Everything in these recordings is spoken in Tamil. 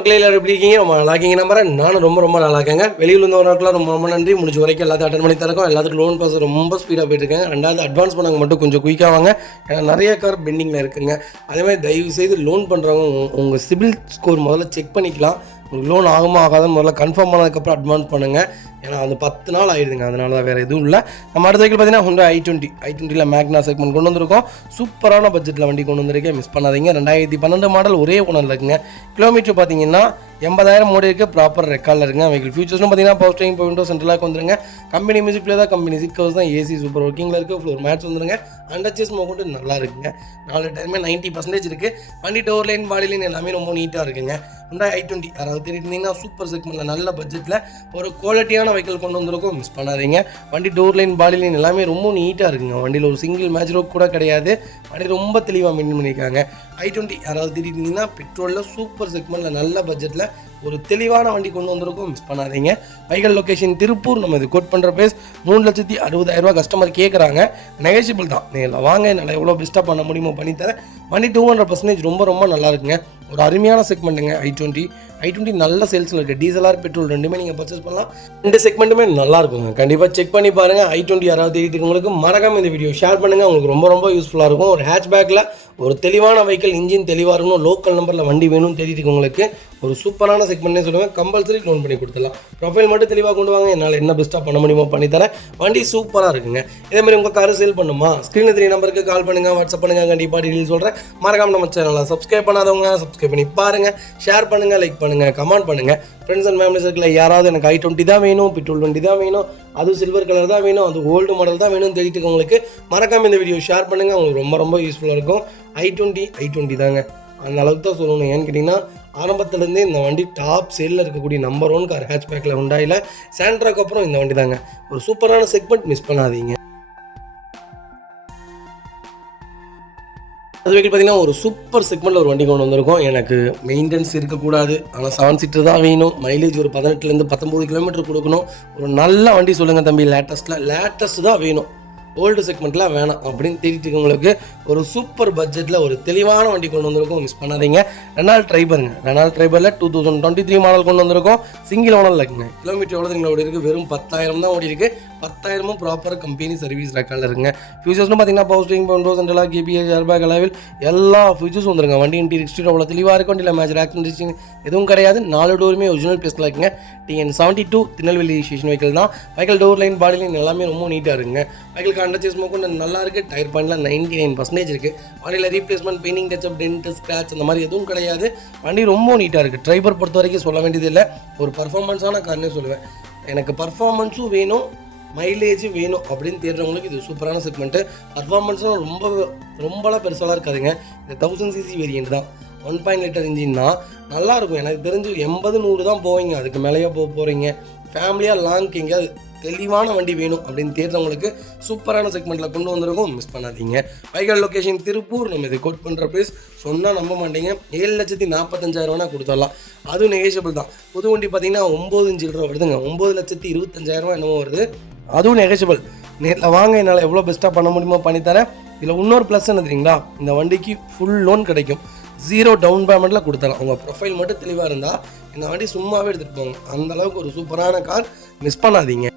மக்களே எல்லாரும் எப்படி இருக்கீங்க? ரொம்ப நல்லா இருக்கீங்க நம்புறேன். நானும் ரொம்ப நல்லா இருக்கேங்க. வெளியில் இருந்தவர்களுக்குலாம் ரொம்ப நன்றி. முடிஞ்ச வரைக்கும் எல்லாத்தையும் அட்டன் பண்ணி தரக்கும். எல்லாத்துக்கும் லோன் ப்ராசஸ் ரொம்ப ஸ்பீடாக போயிட்டு இருக்கேன். ரெண்டாவது அட்வான்ஸ் பண்ணவங்க மட்டும் கொஞ்சம் குயிக்காக வாங்க. ஏன்னா நிறைய கார் பெண்டிங்கில் இருக்குங்க. அதே மாதிரி தயவு செய்து லோன் பண்ணுறவங்க உங்கள் சிபில் ஸ்கோர் முதல்ல செக் பண்ணிக்கலாம். உங்களுக்கு லோன் ஆகுமா ஆகாதான் முதல்ல கன்ஃபார்ம் பண்ணதுக்கப்புறம் அட்வான்ஸ் பண்ணுங்கள். ஏன்னா அது 10 நாள் ஆயிடுதுங்க. அதனால தான் வேறு எதுவும் இல்லை. நம்ம அடுத்த வெஹிக்கிள் பார்த்தீங்கன்னா Honda i20 மேக்னா செக்மெண்ட் கொண்டு வந்திருக்கோம். சூப்பரான பட்ஜெட்டில் வண்டி கொண்டு வந்திருக்கேன். மிஸ் பண்ணாதீங்க. 2012 மாடல் ஒரே ஓனரில் இருக்குங்க. கிலோமீட்டர் பார்த்தீங்கன்னா 80,000 ஓடி இருக்குது. ப்ராப்பர் ரெக்கார்டில் இருக்குங்க. வெஹிக்கிள் ஃபியூச்சர்ஸ்னு பார்த்தீங்கன்னா பவர் ஸ்டீரிங், விண்டோ சென்ட்ரலாக வந்துருங்க. கம்பெனி மியூசிக் பிளே தான், கம்பெனி சிக் ஹவுஸ் தான், ஏசி சூப்பர் ஒர்க்கிங்கில் இருக்குது. ஃப்ளோர் மேட்ச் வந்துருங்க. அண்டர்ச்சேஸ் கொண்டு நல்லா இருக்குங்க. 4 டைமே 90% இருக்குது. வண்டி டோர் லைன், பாடி லைன் எல்லாமே ரொம்ப நீட்டாக இருக்குங்க. Honda i20 யாராவது தெரிஞ்சிருந்தீங்கன்னா சூப்பர் செக்மெண்ட்டில் நல்ல பட்ஜெட்டில் ஒரு குவாலிட்டியான வெஹிக்கிள் கொண்டு வந்திருக்கோம். மிஸ் பண்ணாதீங்க. வண்டி டோர் லைன், பாடி லைன் எல்லாமே ரொம்ப நீட்டாக இருக்குங்க. வண்டியில் ஒரு சிங்கிள் மேட்ச் ரோக் கூட கிடையாது. வண்டி ரொம்ப தெளிவாக மெயின்டைன் பண்ணியிருக்காங்க. i20 யாராவது தெரிஞ்சிருந்தீங்கன்னா பெட்ரோலில் சூப்பர் செக்மெண்ட்டில் நல்ல பட்ஜெட்டில் ஒரு தெளிவான வண்டி கொண்டு வந்திருக்கோம். மிஸ் பண்ணாதீங்க. Vehicle location Tiruppur. நம்ம இது கோட் பண்ணுற ப்ரைஸ் 3,60,000 கஸ்டமர் கேட்குறாங்க. நெகோஷியபிள் தான். நீங்கள் வாங்க, என்னால் எவ்வளோ பெஸ்ட்டாக பண்ண முடியுமோ பண்ணித்தரேன். வண்டி 200% ரொம்ப நல்லா இருக்குங்க. ஒரு அருமையான செக்மெண்ட்டுங்க i20 நல்ல சேல்ஸில் இருக்குது. டீசலார் பெட்ரோல் ரெண்டுமே நீங்கள் பர்ச்சேஸ் பண்ணலாம். 2 செக்மெண்ட்டுமே நல்லா இருக்குங்க. கண்டிப்பாக செக் பண்ணி பாருங்கள். i20 யாராவது தேடிட்டு உங்களுக்கு மறக்காம இந்த வீடியோ ஷேர் பண்ணுங்கள். உங்களுக்கு ரொம்ப யூஸ்ஃபுல்லாக இருக்கும். ஒரு ஹேட்ச்பேக்கில் ஒரு தெளிவான வெஹிக்கிள், இன்ஜின் தெளிவாக இருக்கணும், லோக்கல் நம்பரில் வண்டி வேணும்னு தேடிட்டு உங்களுக்கு ஒரு சூப்பரான செக்மெண்ட்னே சொல்லுவேன். கம்பல்சரி லோன் பண்ணி கொடுத்துடலாம். ப்ரொஃபைல் மட்டும் தெளிவாக கொண்டு வாங்க. என்னால் என்ன பெஸ்ட்டாக பண்ண முடியுமோ பண்ணித்தரேன். வண்டி சூப்பராக இருக்குங்க. இதேமாதிரி உங்கள் காரை சேல் பண்ணுமா, ஸ்க்ரீனில் 3 நம்பருக்கு கால் பண்ணுங்கள், வாட்ஸ்அப் பண்ணுங்கள். கண்டிப்பாக டீட்டெயில் சொல்கிறேன். மறக்காம நம்ம சேனலை சப்ஸ்கிரைப் பண்ணாதவங்க சப்ஸ்கிரைப் பண்ணி பாருங்கள். ஷேர் பண்ணுங்கள், லைக் பண்ணுங்கள், கமெண்ட் பண்ணுங்கள். ஃப்ரெண்ட்ஸ் அண்ட் ஃபேமிலி சர்க்கிளில் யாராவது எனக்கு i20 தான் வேணும், பெட்ரோல் வண்டி தான் வேணும், அதுவும் சில்வர் கலர் தான் வேணும், அது ஓல்டு மாடல் தான் வேணும்னு தேடிட்டு உங்களுக்கு மறக்காமல் இந்த வீடியோ ஷேர் பண்ணுங்கள். உங்களுக்கு ரொம்ப யூஸ்ஃபுல்லாக இருக்கும். i20 தாங்க. அந்த அளவுக்கு தான் சொல்லணும். ஏன்னு கேட்டிங்கன்னா ஆரம்பத்துலேருந்தே இந்த வண்டி டாப் சேலில் இருக்கக்கூடிய நம்பர் 1 கார் ஹேட்ச்பேக்கில் Hondaயில் சாண்ட்ராக்கு அப்புறம் இந்த வண்டி தாங்க. ஒரு சூப்பரான செக்மெண்ட், மிஸ் பண்ணாதீங்க. அது வெஹிக்கிள் பார்த்தீங்கன்னா ஒரு சூப்பர் செக்மெண்ட்டில் ஒரு வண்டி கொண்டு வந்திருக்கோம். எனக்கு மெயின்டெனன்ஸ் இருக்கக்கூடாது, ஆனால் 7 சீட்டர் தான் வேணும். மைலேஜ் ஒரு 18 19 கிலோமீட்டர் கொடுக்கணும். ஒரு நல்ல வண்டி சொல்லுங்கள் தம்பி. லேட்டஸ்ட் தான் வேணும், ஓல்டு செக்மெண்ட்டில் வேணாம் அப்படின்னு தேடிட்டுங்களுக்கு ஒரு சூப்பர் பட்ஜெட்டில் ஒரு தெளிவான வண்டி கொண்டு வந்திருக்கோம். மிஸ் பண்ணாதீங்க. ரெனால்ட் ட்ரைபருங்க. ரெனால்ட் ட்ரைபரில் 2023 மாடல் கொண்டு வந்திருக்கோம். சிங்கிள் ஓனரில் இருக்குங்க. கிலோமீட்டர் எவ்வளோ ஓடி இருக்குது? வெறும் 10,000 தான் ஓடி இருக்குது. 10,000 ப்ராப்பர் கம்பெனி சர்வீஸ் ரெக்கார்டில் இருக்குங்க. ஃபியூச்சர்ஸ்னு பார்த்தீங்கன்னா பவர் ஸ்டீரிங், விண்டோ சென்ட்ரலாக, கேபிஎஸ், ஏர்பேக், அலாவில் எல்லா ஃபியூச்சர்ஸும் வந்துருங்க. வண்டி இன்டீரியர் எக்ஸ்டீரியர் அவ்வளோ தெளிவாக இருக்கும். வண்டியில் மேஜர் ஆக்சிடென்ட் எதுவும் கிடையாது. 4 டோருமே ஒரிஜினல் பேஸில் இருக்குங்க. TN72 திருநெல்வேலி ஸ்டேஷன் வெஹிக்கிள் தான். Vehicle door line, body line எல்லாமே ரொம்ப நீட்டாக இருக்குங்க. வெஹிக்கிள் அண்டர்ச்சேஸ் கொண்டு நல்லா இருக்குது. டயர் பாயிண்ட்லாம் 99% இருக்குது. வண்டியில் replacement, painting, touch up, dent, scratch அந்த மாதிரி எதுவும் கிடையாது. வண்டி ரொம்ப நீட்டாக இருக்குது. ட்ரைபர் பொறுத்த வரைக்கும் சொல்ல வேண்டியது இல்லை. ஒரு பர்ஃபார்மன்ஸான கார்னே சொல்லுவேன். எனக்கு பர்ஃபார்மன்ஸும் வேணும், மைலேஜும் வேணும் அப்படின்னு தேடுறவங்களுக்கு இது சூப்பரான செக்மெண்ட்டு. பர்ஃபார்மன்ஸும் ரொம்பலாம் பெருசாலாம் இருக்காதுங்க. இந்த 1000cc வேரியண்ட் தான். 1.8 லிட்டர் இன்ஜின்னா நல்லாயிருக்கும். எனக்கு தெரிஞ்சு 80-100 தான் போவீங்க. அதுக்கு மேலேயே போகிறீங்க. ஃபேமிலியாக லாங் எங்கேயாவது தெளிவான வண்டி வேணும் அப்படின்னு தேடுறவங்களுக்கு சூப்பரான செக்மெண்ட்டில் கொண்டு வந்திருக்கோம். மிஸ் பண்ணாதீங்க. Vehicle location Tiruppur. நம்ம இதை கோட் பண்ணுற ப்ரைஸ் சொன்னால் நம்ப மாட்டீங்க. 7,45,000 கொடுத்துடலாம். அதுவும் நெகோஷியபிள் தான். புது வண்டி பார்த்தீங்கன்னா 9 இன்ச் வருதுங்க. 9,25,000 என்னமோ வருது. அதுவும் நெகோஷியபிள். நேரில் வாங்க, என்னால் எவ்வளோ பெஸ்ட்டாக பண்ண முடியுமோ பண்ணித்தரேன். இதில் இன்னொரு ப்ளஸ் என்ன தெரியுங்களா? இந்த வண்டிக்கு ஃபுல் லோன் கிடைக்கும். 0 டவுன் பேமெண்ட்டில் கொடுத்தலாம். உங்கள் ப்ரொஃபைல் மட்டும் தெளிவாக இருந்தால் இந்த வண்டி சும்மாவே எடுத்துகிட்டு போங்க. அந்தளவுக்கு ஒரு சூப்பரான கார். மிஸ் பண்ணாதீங்க.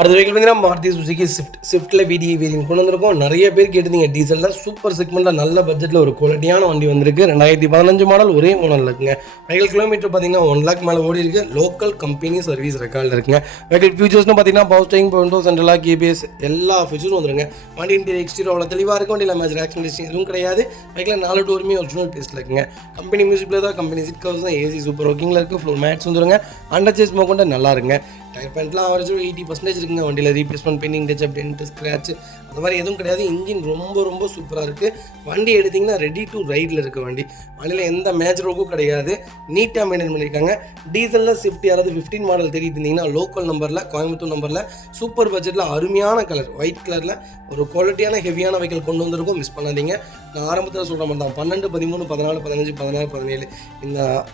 அடுத்த வெஹிக்கிள் பார்த்தீங்கன்னா மாருதி சுசுகி ஸ்விஃப்ட்டில் VDI வேரியன்ட் கொண்டு வந்திருக்கோம். நிறைய பேர் கேட்டிருந்தீங்க. டீசலில் சூப்பர் செக்மெண்ட்டில் நல்ல பட்ஜெட்டில் ஒரு குவாலிட்டியான வண்டி வந்திருக்கு. 2015 மாடல் ஒரே ஓனரில் இருக்குங்க. வெஹிக்கிள் கிலோமீட்டர் பார்த்தீங்கன்னா 1 lakh மேலே ஓடி இருக்குது. லோக்கல் கம்பெனி சர்வீஸ் ரெக்கார்டில் இருக்குங்க. வெஹிக்கிள் ஃபியூச்சர்ஸ்னு பார்த்தீங்கன்னா power steering, window central lock, KBS எல்லா ஃபியூச்சரும் வந்துருங்க. வண்டி இன்டீரியர் எக்ஸ்டீரியர் அவ்வளோ தெளிவாக இருக்கும். வண்டியில் மேஜர் ஆக்சிடென்ட் எதுவும் கிடையாது. வெஹிக்கிள் 4 டோருமே ஒரிஜினல் பேஸில் இருக்குங்க. கம்பெனி மியூசிக் பிளே தான், கம்பெனி சிட் ஹவுஸ் தான், ஏசி சூப்பர் ஒர்க்கிங்கில் இருக்குது. ஃப்ளோர் மேட்ச் வந்துருங்க. அண்டர்ச்சேஸ் கொண்டு நல்லா இருக்குங்க. டயர் பாயிண்ட்லாம் ஆவரேஜ் 80% இருக்குங்க. வண்டியில் replacement, painting, touch up, dent, scratch அந்த மாதிரி எதுவும் கிடையாது. இன்ஜின் ரொம்ப சூப்பராக இருக்குது. வண்டி எடுத்திங்கன்னா ரெடி டு ரைடில் இருக்குது. வண்டியில் எந்த மேஜர் ரோக்கும் கிடையாது. நீட்டாக மெயின்டைன் பண்ணியிருக்காங்க. டீசலில் ஸ்விஃப்ட் யாராவது 15 மாடல் தேடிட்டு இருந்தீங்கன்னா லோக்கல் நம்பரில், கோயம்புத்தூர் நம்பரில் சூப்பர் பட்ஜெட்டில் அருமையான கலர் ஒயிட் கலரில் ஒரு குவாலிட்டியான ஹெவியான வெஹிக்கிள் கொண்டு வந்திருக்கும். மிஸ் பண்ணாதீங்க. நான் ஆரம்பத்தில் சொல்கிற மாதிரி தான் 12, 13, 14, 15, 16, 17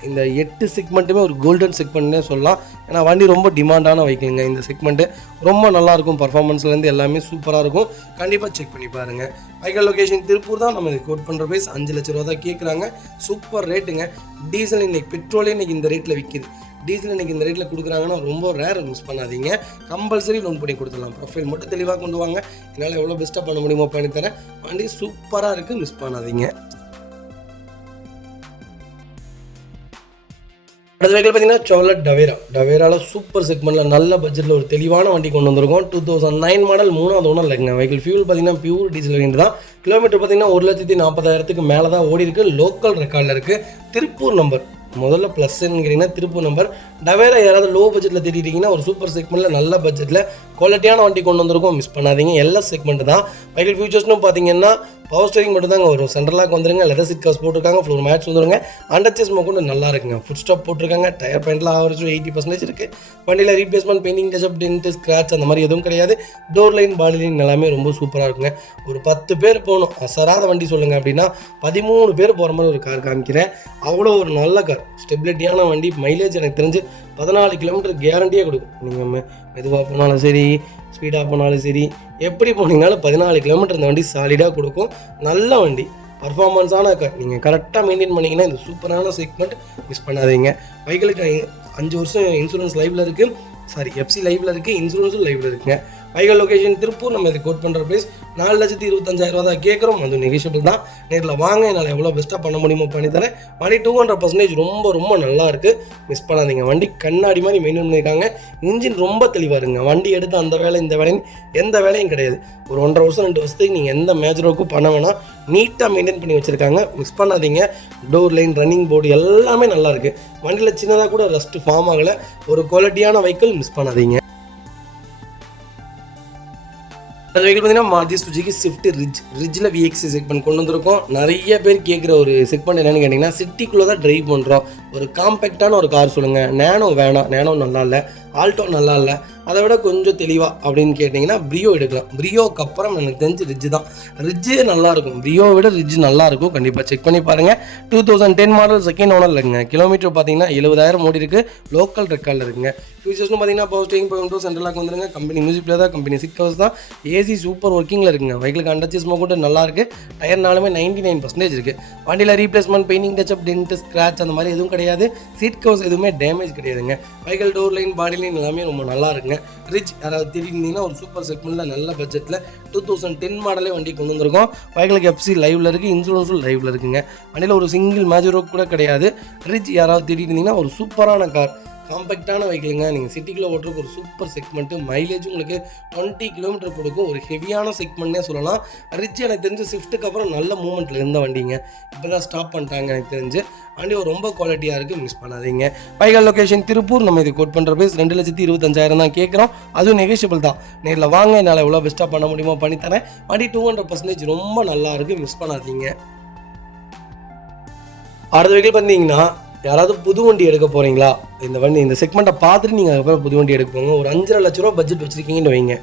இந்த 8 செக்மெண்ட்டுமே ஒரு கோல்டன் செக்மெண்ட்னே சொல்லலாம். ஏன்னா வண்டி ரொம்ப டிமாண்டான வெஹிக்கிளுங்க. இந்த செக்மெண்ட்டு ரொம்ப நல்லாயிருக்கும். பர்ஃபார்மன்ஸ்லேருந்து எல்லாமே சூப்பராக இருக்கும். கண்டிப்பாக செக் பண்ணி பாருங்கள். வெஹிக்கல் லொகேஷன் திருப்பூர் தான். நம்ம கோட் பண்ணுற ப்ரைஸ் 5 லட்ச ரூபா தான் கேட்குறாங்க. சூப்பர் ரேட்டுங்க. டீசல் இன்றைக்கி பெட்ரோலே இன்றைக்கி இந்த ரேட்டில் விற்கிது. டீசல் இன்றைக்கி இந்த ரேட்டில் கொடுக்குறாங்கன்னா ரொம்ப ரேர், மிஸ் பண்ணாதீங்க. கம்பல்சரி லோன் பண்ணி கொடுத்துடலாம். ப்ரொஃபைல் மட்டும் தெளிவாக கொண்டு வாங்க. என்னால் எவ்வளோ பெஸ்ட்டாக பண்ண முடியுமோ பண்ணி தரேன். வண்டி சூப்பராக இருக்குது, மிஸ் பண்ணாதீங்க. அடுத்த வெஹிக்கிள் பார்த்தீங்கன்னா Chevrolet டவேராவில் சூப்பர் செக்மெண்ட்டில் நல்ல பட்ஜெட்டில் ஒரு தெளிவான வண்டி கொண்டு வந்திருக்கோம். 2009 மாடல், 3வது ஓனர் இல்லைங்க. வெஹிக்கிள் ஃபியூல் பார்த்தீங்கன்னா பியூர் டீசல் வேண்டியது தான். கிலோமீட்டர் பார்த்தீங்கன்னா 1,40,000 மேலே தான் ஓடி இருக்குது. லோக்கல் ரெக்கார்டில் இருக்குது. திருப்பூர் நம்பர். முதல்ல ப்ளஸ்ன்னு திருப்பூர் நம்பர். டவேரா யாராவது லோ பட்ஜெட்டில் தேடிட்டீங்கன்னா ஒரு சூப்பர் செக்மெண்ட்டில் நல்ல பட்ஜெட்டில் குவாலிட்டியான வண்டி கொண்டு வந்திருக்கோம், மிஸ் பண்ணாதீங்க. எல்லா செக்மெண்ட் தான். வெஹிக்கிள் ஃபியூச்சர்ஸ்னு பார்த்தீங்கன்னா பவர் ஸ்டேரிங் மட்டும் தாங்க வரும். சென்ட்ரலாக் வந்துருங்க. லெதர் சீட் கவர்ஸ் போட்டிருக்காங்க. ஃப்ளோர் மேட்ஸ் வந்துருங்க. அண்டர்ச்சேஸ் கொண்டு நல்லா இருக்குங்க. ஃபுட் ஸ்டாப் போட்டிருக்காங்க. டயர் பாயிண்ட்ல ஆவரேஜ் 80% இருக்குது. வண்டியில் replacement, painting touch up, dent, scratch அந்த மாதிரி எதுவும் கிடையாது. டோர் லைன், பாடி லைன் எல்லாமே ரொம்ப சூப்பராக இருக்குங்க. ஒரு 10 பேர் போகணும், அசராத வண்டி சொல்லுங்கள் அப்படின்னா 13 பேர் போகிற மாதிரி ஒரு கார் காமிக்கிறேன். அவ்வளோ ஒரு நல்ல கார், ஸ்டெபிலிட்டியான வண்டி. மைலேஜ் எனக்கு தெரிஞ்சு 14 கிலோமீட்டர் கேரண்டியாக கொடுக்கும். நீங்கள் மெதுவாக போனாலும் சரி, ஸ்பீடாக போனாலும் சரி, எப்படி போனீங்கனாலும் 14 கிலோமீட்டர் இந்த வண்டி சாலிடாக கொடுக்கும். நல்ல வண்டி, பர்ஃபார்மன்ஸான கார். நீங்கள் கரெக்டாக மெயின்டைன் பண்ணிங்கன்னா இந்த சூப்பரான செக்மெண்ட் மிஸ் பண்ணாதீங்க. வெஹிக்கிளுக்கு 5 வருஷம் இன்சூரன்ஸ் லைவில் இருக்குது. எஃப்சி லைவில் இருக்குது. இன்சூரன்ஸும் லைவில் இருக்குங்க. Vehicle location Tiruppur. நம்ம இது கோட் பண்ணுற ப்ரைஸ் 4,25,000 தான் கேட்குறோம். அது நெகிஷியபிள் தான். நேரில் வாங்க, என்னால் எவ்வளோ பெஸ்ட்டாக பண்ண முடியுமோ பண்ணி தரேன். வண்டி 200% ரொம்ப ரொம்ப நல்லா இருக்குது, மிஸ் பண்ணாதீங்க. வண்டி கண்ணாடி மாதிரி மெயின்டைன் பண்ணியிருக்காங்க. இன்ஜின் ரொம்ப தெளிவாக இருக்குங்க. வண்டி எடுத்து அந்த வேலை இந்த வேலைன்னு எந்த வேலையும் கிடையாது. ஒரு 1.5 வருஷம் 2 வருஷத்துக்கு நீங்கள் எந்த மேஜர் ஒர்க்கும் பண்ண வேணாம். நீட்டாக மெயின்டைன் பண்ணி வச்சுருக்காங்க, மிஸ் பண்ணாதீங்க. டோர் லைன், ரன்னிங் போர்டு எல்லாமே நல்லா இருக்குது. வண்டியில் சின்னதாக கூட ரஸ்ட்டு ஃபார்ம் ஆகலை. ஒரு குவாலிட்டியான வெஹிக்கிள், மிஸ் பண்ணாதீங்க. அந்த வெஹிக்கிள் பார்த்தீங்கன்னா மாருதி சுஜுகி ஸ்விஃப்ட் ரிட்ஜில் விஎக்ஸி செக்மெண்ட் கொண்டு வந்திருக்கோம். நிறைய பேர் கேட்குற ஒரு செக்மெண்ட் என்னென்னு கேட்டிங்கன்னா, சிட்டிக்குள்ளே தான் ட்ரைவ் பண்ணுறோம், ஒரு காம்பேக்டான ஒரு கார் சொல்லுங்கள். நேனோ வேணாம், நேனோ நல்லா இல்லை, ஆல்டோ நல்லா இல்லை, அதை விட கொஞ்சம் தெளிவாக அப்படின்னு கேட்டிங்கன்னா பிரியோ எடுக்கலாம். பிரியோக்கு அப்புறம் எனக்கு தெரிஞ்சு ரிட்ஜ் தான். ரிட்ஜே நல்லாயிருக்கும், பிரியோவை விட ரிட்ஜ் நல்லாயிருக்கும். கண்டிப்பாக செக் பண்ணி பாருங்கள். 2010 மாடல், செகண்ட் ஓனர் இல்லைங்க. கிலோமீட்டர் பார்த்தீங்கன்னா 70,000 ஓடி இருக்குது. லோக்கல் ரெக்கார்டில் இருக்குங்க. ஃபியூச்சர்ஸ்னு பார்த்தீங்கன்னா பவர் ஸ்டேரிங், பவர் சென்ட்ரலாக் வந்துருங்க. கம்பெனி மியூசிக் பிளேயர் தான், கம்பெனி சீட் கவர்ஸ் தான். ஏசி சூப்பர் ஒர்க்கிங்கில் இருக்குங்க. வெஹிக்கிளுக்கு அண்டர்ச்சேஸ் கூட நல்லா இருக்குது. டயர்னாலுமே 99% இருக்குது. வண்டியில் replacement, painting touch up, dent, scratch அந்த மாதிரி எதுவும் கிடையாது. சீட் கவர்ஸ் எதுவுமே டேமேஜ் கிடையாதுங்க. Vehicle door line, body line எல்லாமே ரொம்ப நல்லா இருக்குங்க. ரிட்ஜ் யாராவது திடீர்னு ஒரு சூப்பர் செக்மெண்ட்டில் நல்ல பட்ஜெட்டில் 2010 மாடலே வண்டி கொண்டு வந்திருக்கோம். வெஹிக்கிளுக்கு எஃப்சி லைவில் இருக்குது, இன்சூரன்ஸும் லைவில் இருக்குங்க. வண்டியில் ஒரு சிங்கிள் மேஜர் ஒர்க் கூட கிடையாது. ரிட்ஜ் யாராவது திடீர்னு ஒரு சூப்பரான கார், காம்பேக்டான வெஹிக்கிளுங்க. நீங்கள் சிட்டிக்குள்ளே ஓட்டுறதுக்கு ஒரு சூப்பர் செக்மெண்ட்டு. மைலேஜும் உங்களுக்கு 20 கிலோமீட்டர் கொடுக்கும். ஒரு ஹெவியான செக்மெண்ட்னே சொல்லலாம். ரிட்ஜ் எனக்கு தெரிஞ்சு ஸ்விஃப்ட்டுக்கு அப்புறம் நல்ல மூவ்மெண்ட்டில் இருந்த வண்டிங்க. இப்போ தான் ஸ்டாப் பண்ணிட்டாங்க எனக்கு தெரிஞ்சு. வண்டி ரொம்ப குவாலிட்டியாக இருக்குது, மிஸ் பண்ணாதீங்க. Vehicle location Tiruppur. நம்ம இது கோட் பண்ணுற ப்ரைஸ் 2,25,000 தான் கேட்குறோம். அதுவும் நெகிஷியபிள் தான். நேரில் வாங்க, என்னால் எவ்வளோ பெஸ்ட்டாக பண்ண முடியுமோ பண்ணித்தரேன். வண்டி 200% ரொம்ப நல்லா இருக்குது, மிஸ் பண்ணாதீங்க. அடுத்த வெஹிக்கிள் பார்த்தீங்கன்னா, யாராவது புது வண்டி எடுக்க போகிறீங்களா, இந்த செக்மெண்ட்டை பார்த்துட்டு நீங்கள் அதுக்கப்புறம் புது வண்டி எடுக்க போங்க. ஒரு 5.5 லட்ச ரூபா பட்ஜெட் வச்சுருக்கீங்கன்னு வைங்க.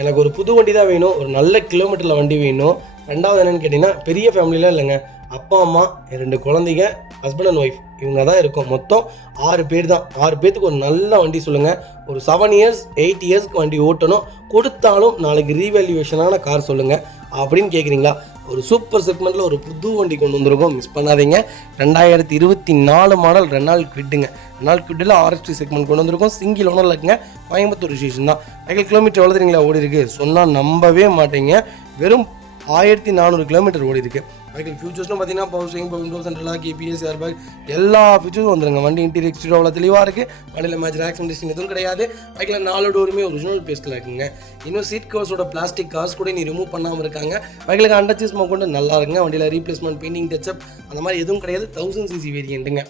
எனக்கு ஒரு புது வண்டி தான் வேணும், ஒரு நல்ல கிலோமீட்டரில் வண்டி வேணும். ரெண்டாவது என்னென்னு கேட்டிங்கன்னா, பெரிய ஃபேமிலிலாம் இல்லைங்க. அப்பா, அம்மா, 2 குழந்தைங்க, ஹஸ்பண்ட் அண்ட் ஒய்ஃப், இவங்க தான் இருக்கும். மொத்தம் 6 பேர் தான். 6 பேர்த்துக்கு ஒரு நல்ல வண்டி சொல்லுங்கள். ஒரு 7 இயர்ஸ் 8 இயர்ஸ்க்கு வண்டி ஓட்டணும். கொடுத்தாலும் நாளைக்கு ரீவேல்யூவேஷனான கார் சொல்லுங்கள் அப்படின்னு கேட்குறீங்களா? ஒரு சூப்பர் செக்மெண்ட்டில் ஒரு புது வண்டி கொண்டு வந்திருக்கோம், மிஸ் பண்ணாதீங்க. 2024 மாடல் ரெனால்ட் குவிட்டுங்க. ரெனால்ட் குவிட்டில் ஆர்எஸ்டி செக்மெண்ட் கொண்டு வந்திருக்கோம். சிங்கிள் ஓனரில் இருக்குங்க. கோயம்புத்தூர் ஸ்டேஷன் தான். வெஹிக்கிள் கிலோமீட்டர் எவ்வளோ தெரியுங்களா ஓடி இருக்குது? சொன்னால் நம்பவே மாட்டீங்க. வெறும் 1400 கிலோமீட்டர் ஓடி இருக்குது. வெஹிக்கிள் ஃபியூச்சர்ஸ்னு பார்த்தீங்கன்னா power steering, power window, central lock, ABS, airbag எல்லா ஃபியூச்சர்ஸும் வந்துருங்க. வண்டி இன்டீரியர் எக்ஸ்டீரியர் அவ்வளோ தெளிவாக இருக்குது. வண்டியில் மேஜர் ஆக்சிடென்ட் எதுவும் கிடையாது. வெஹிக்கில் 4 டோருமே ஒரிஜினல் பேஸ்ட்டில் இருக்குங்க. இன்னும் சீட் கவர்ஸோட பிளாஸ்டிக் கார்ஸ் கூட நீ ரிமூவ் பண்ணாமல் இருக்காங்க. வெஹிக்கிளுக்கு அண்டர்ச்சேஸ் கொண்டு நல்லா இருக்குங்க. வண்டியில் ரீப்ளேஸ்மெண்ட், பெயிண்டிங் டச்சப் அந்த மாதிரி எதுவும் கிடையாது. 1000 cc வேரியண்ட்டுங்க.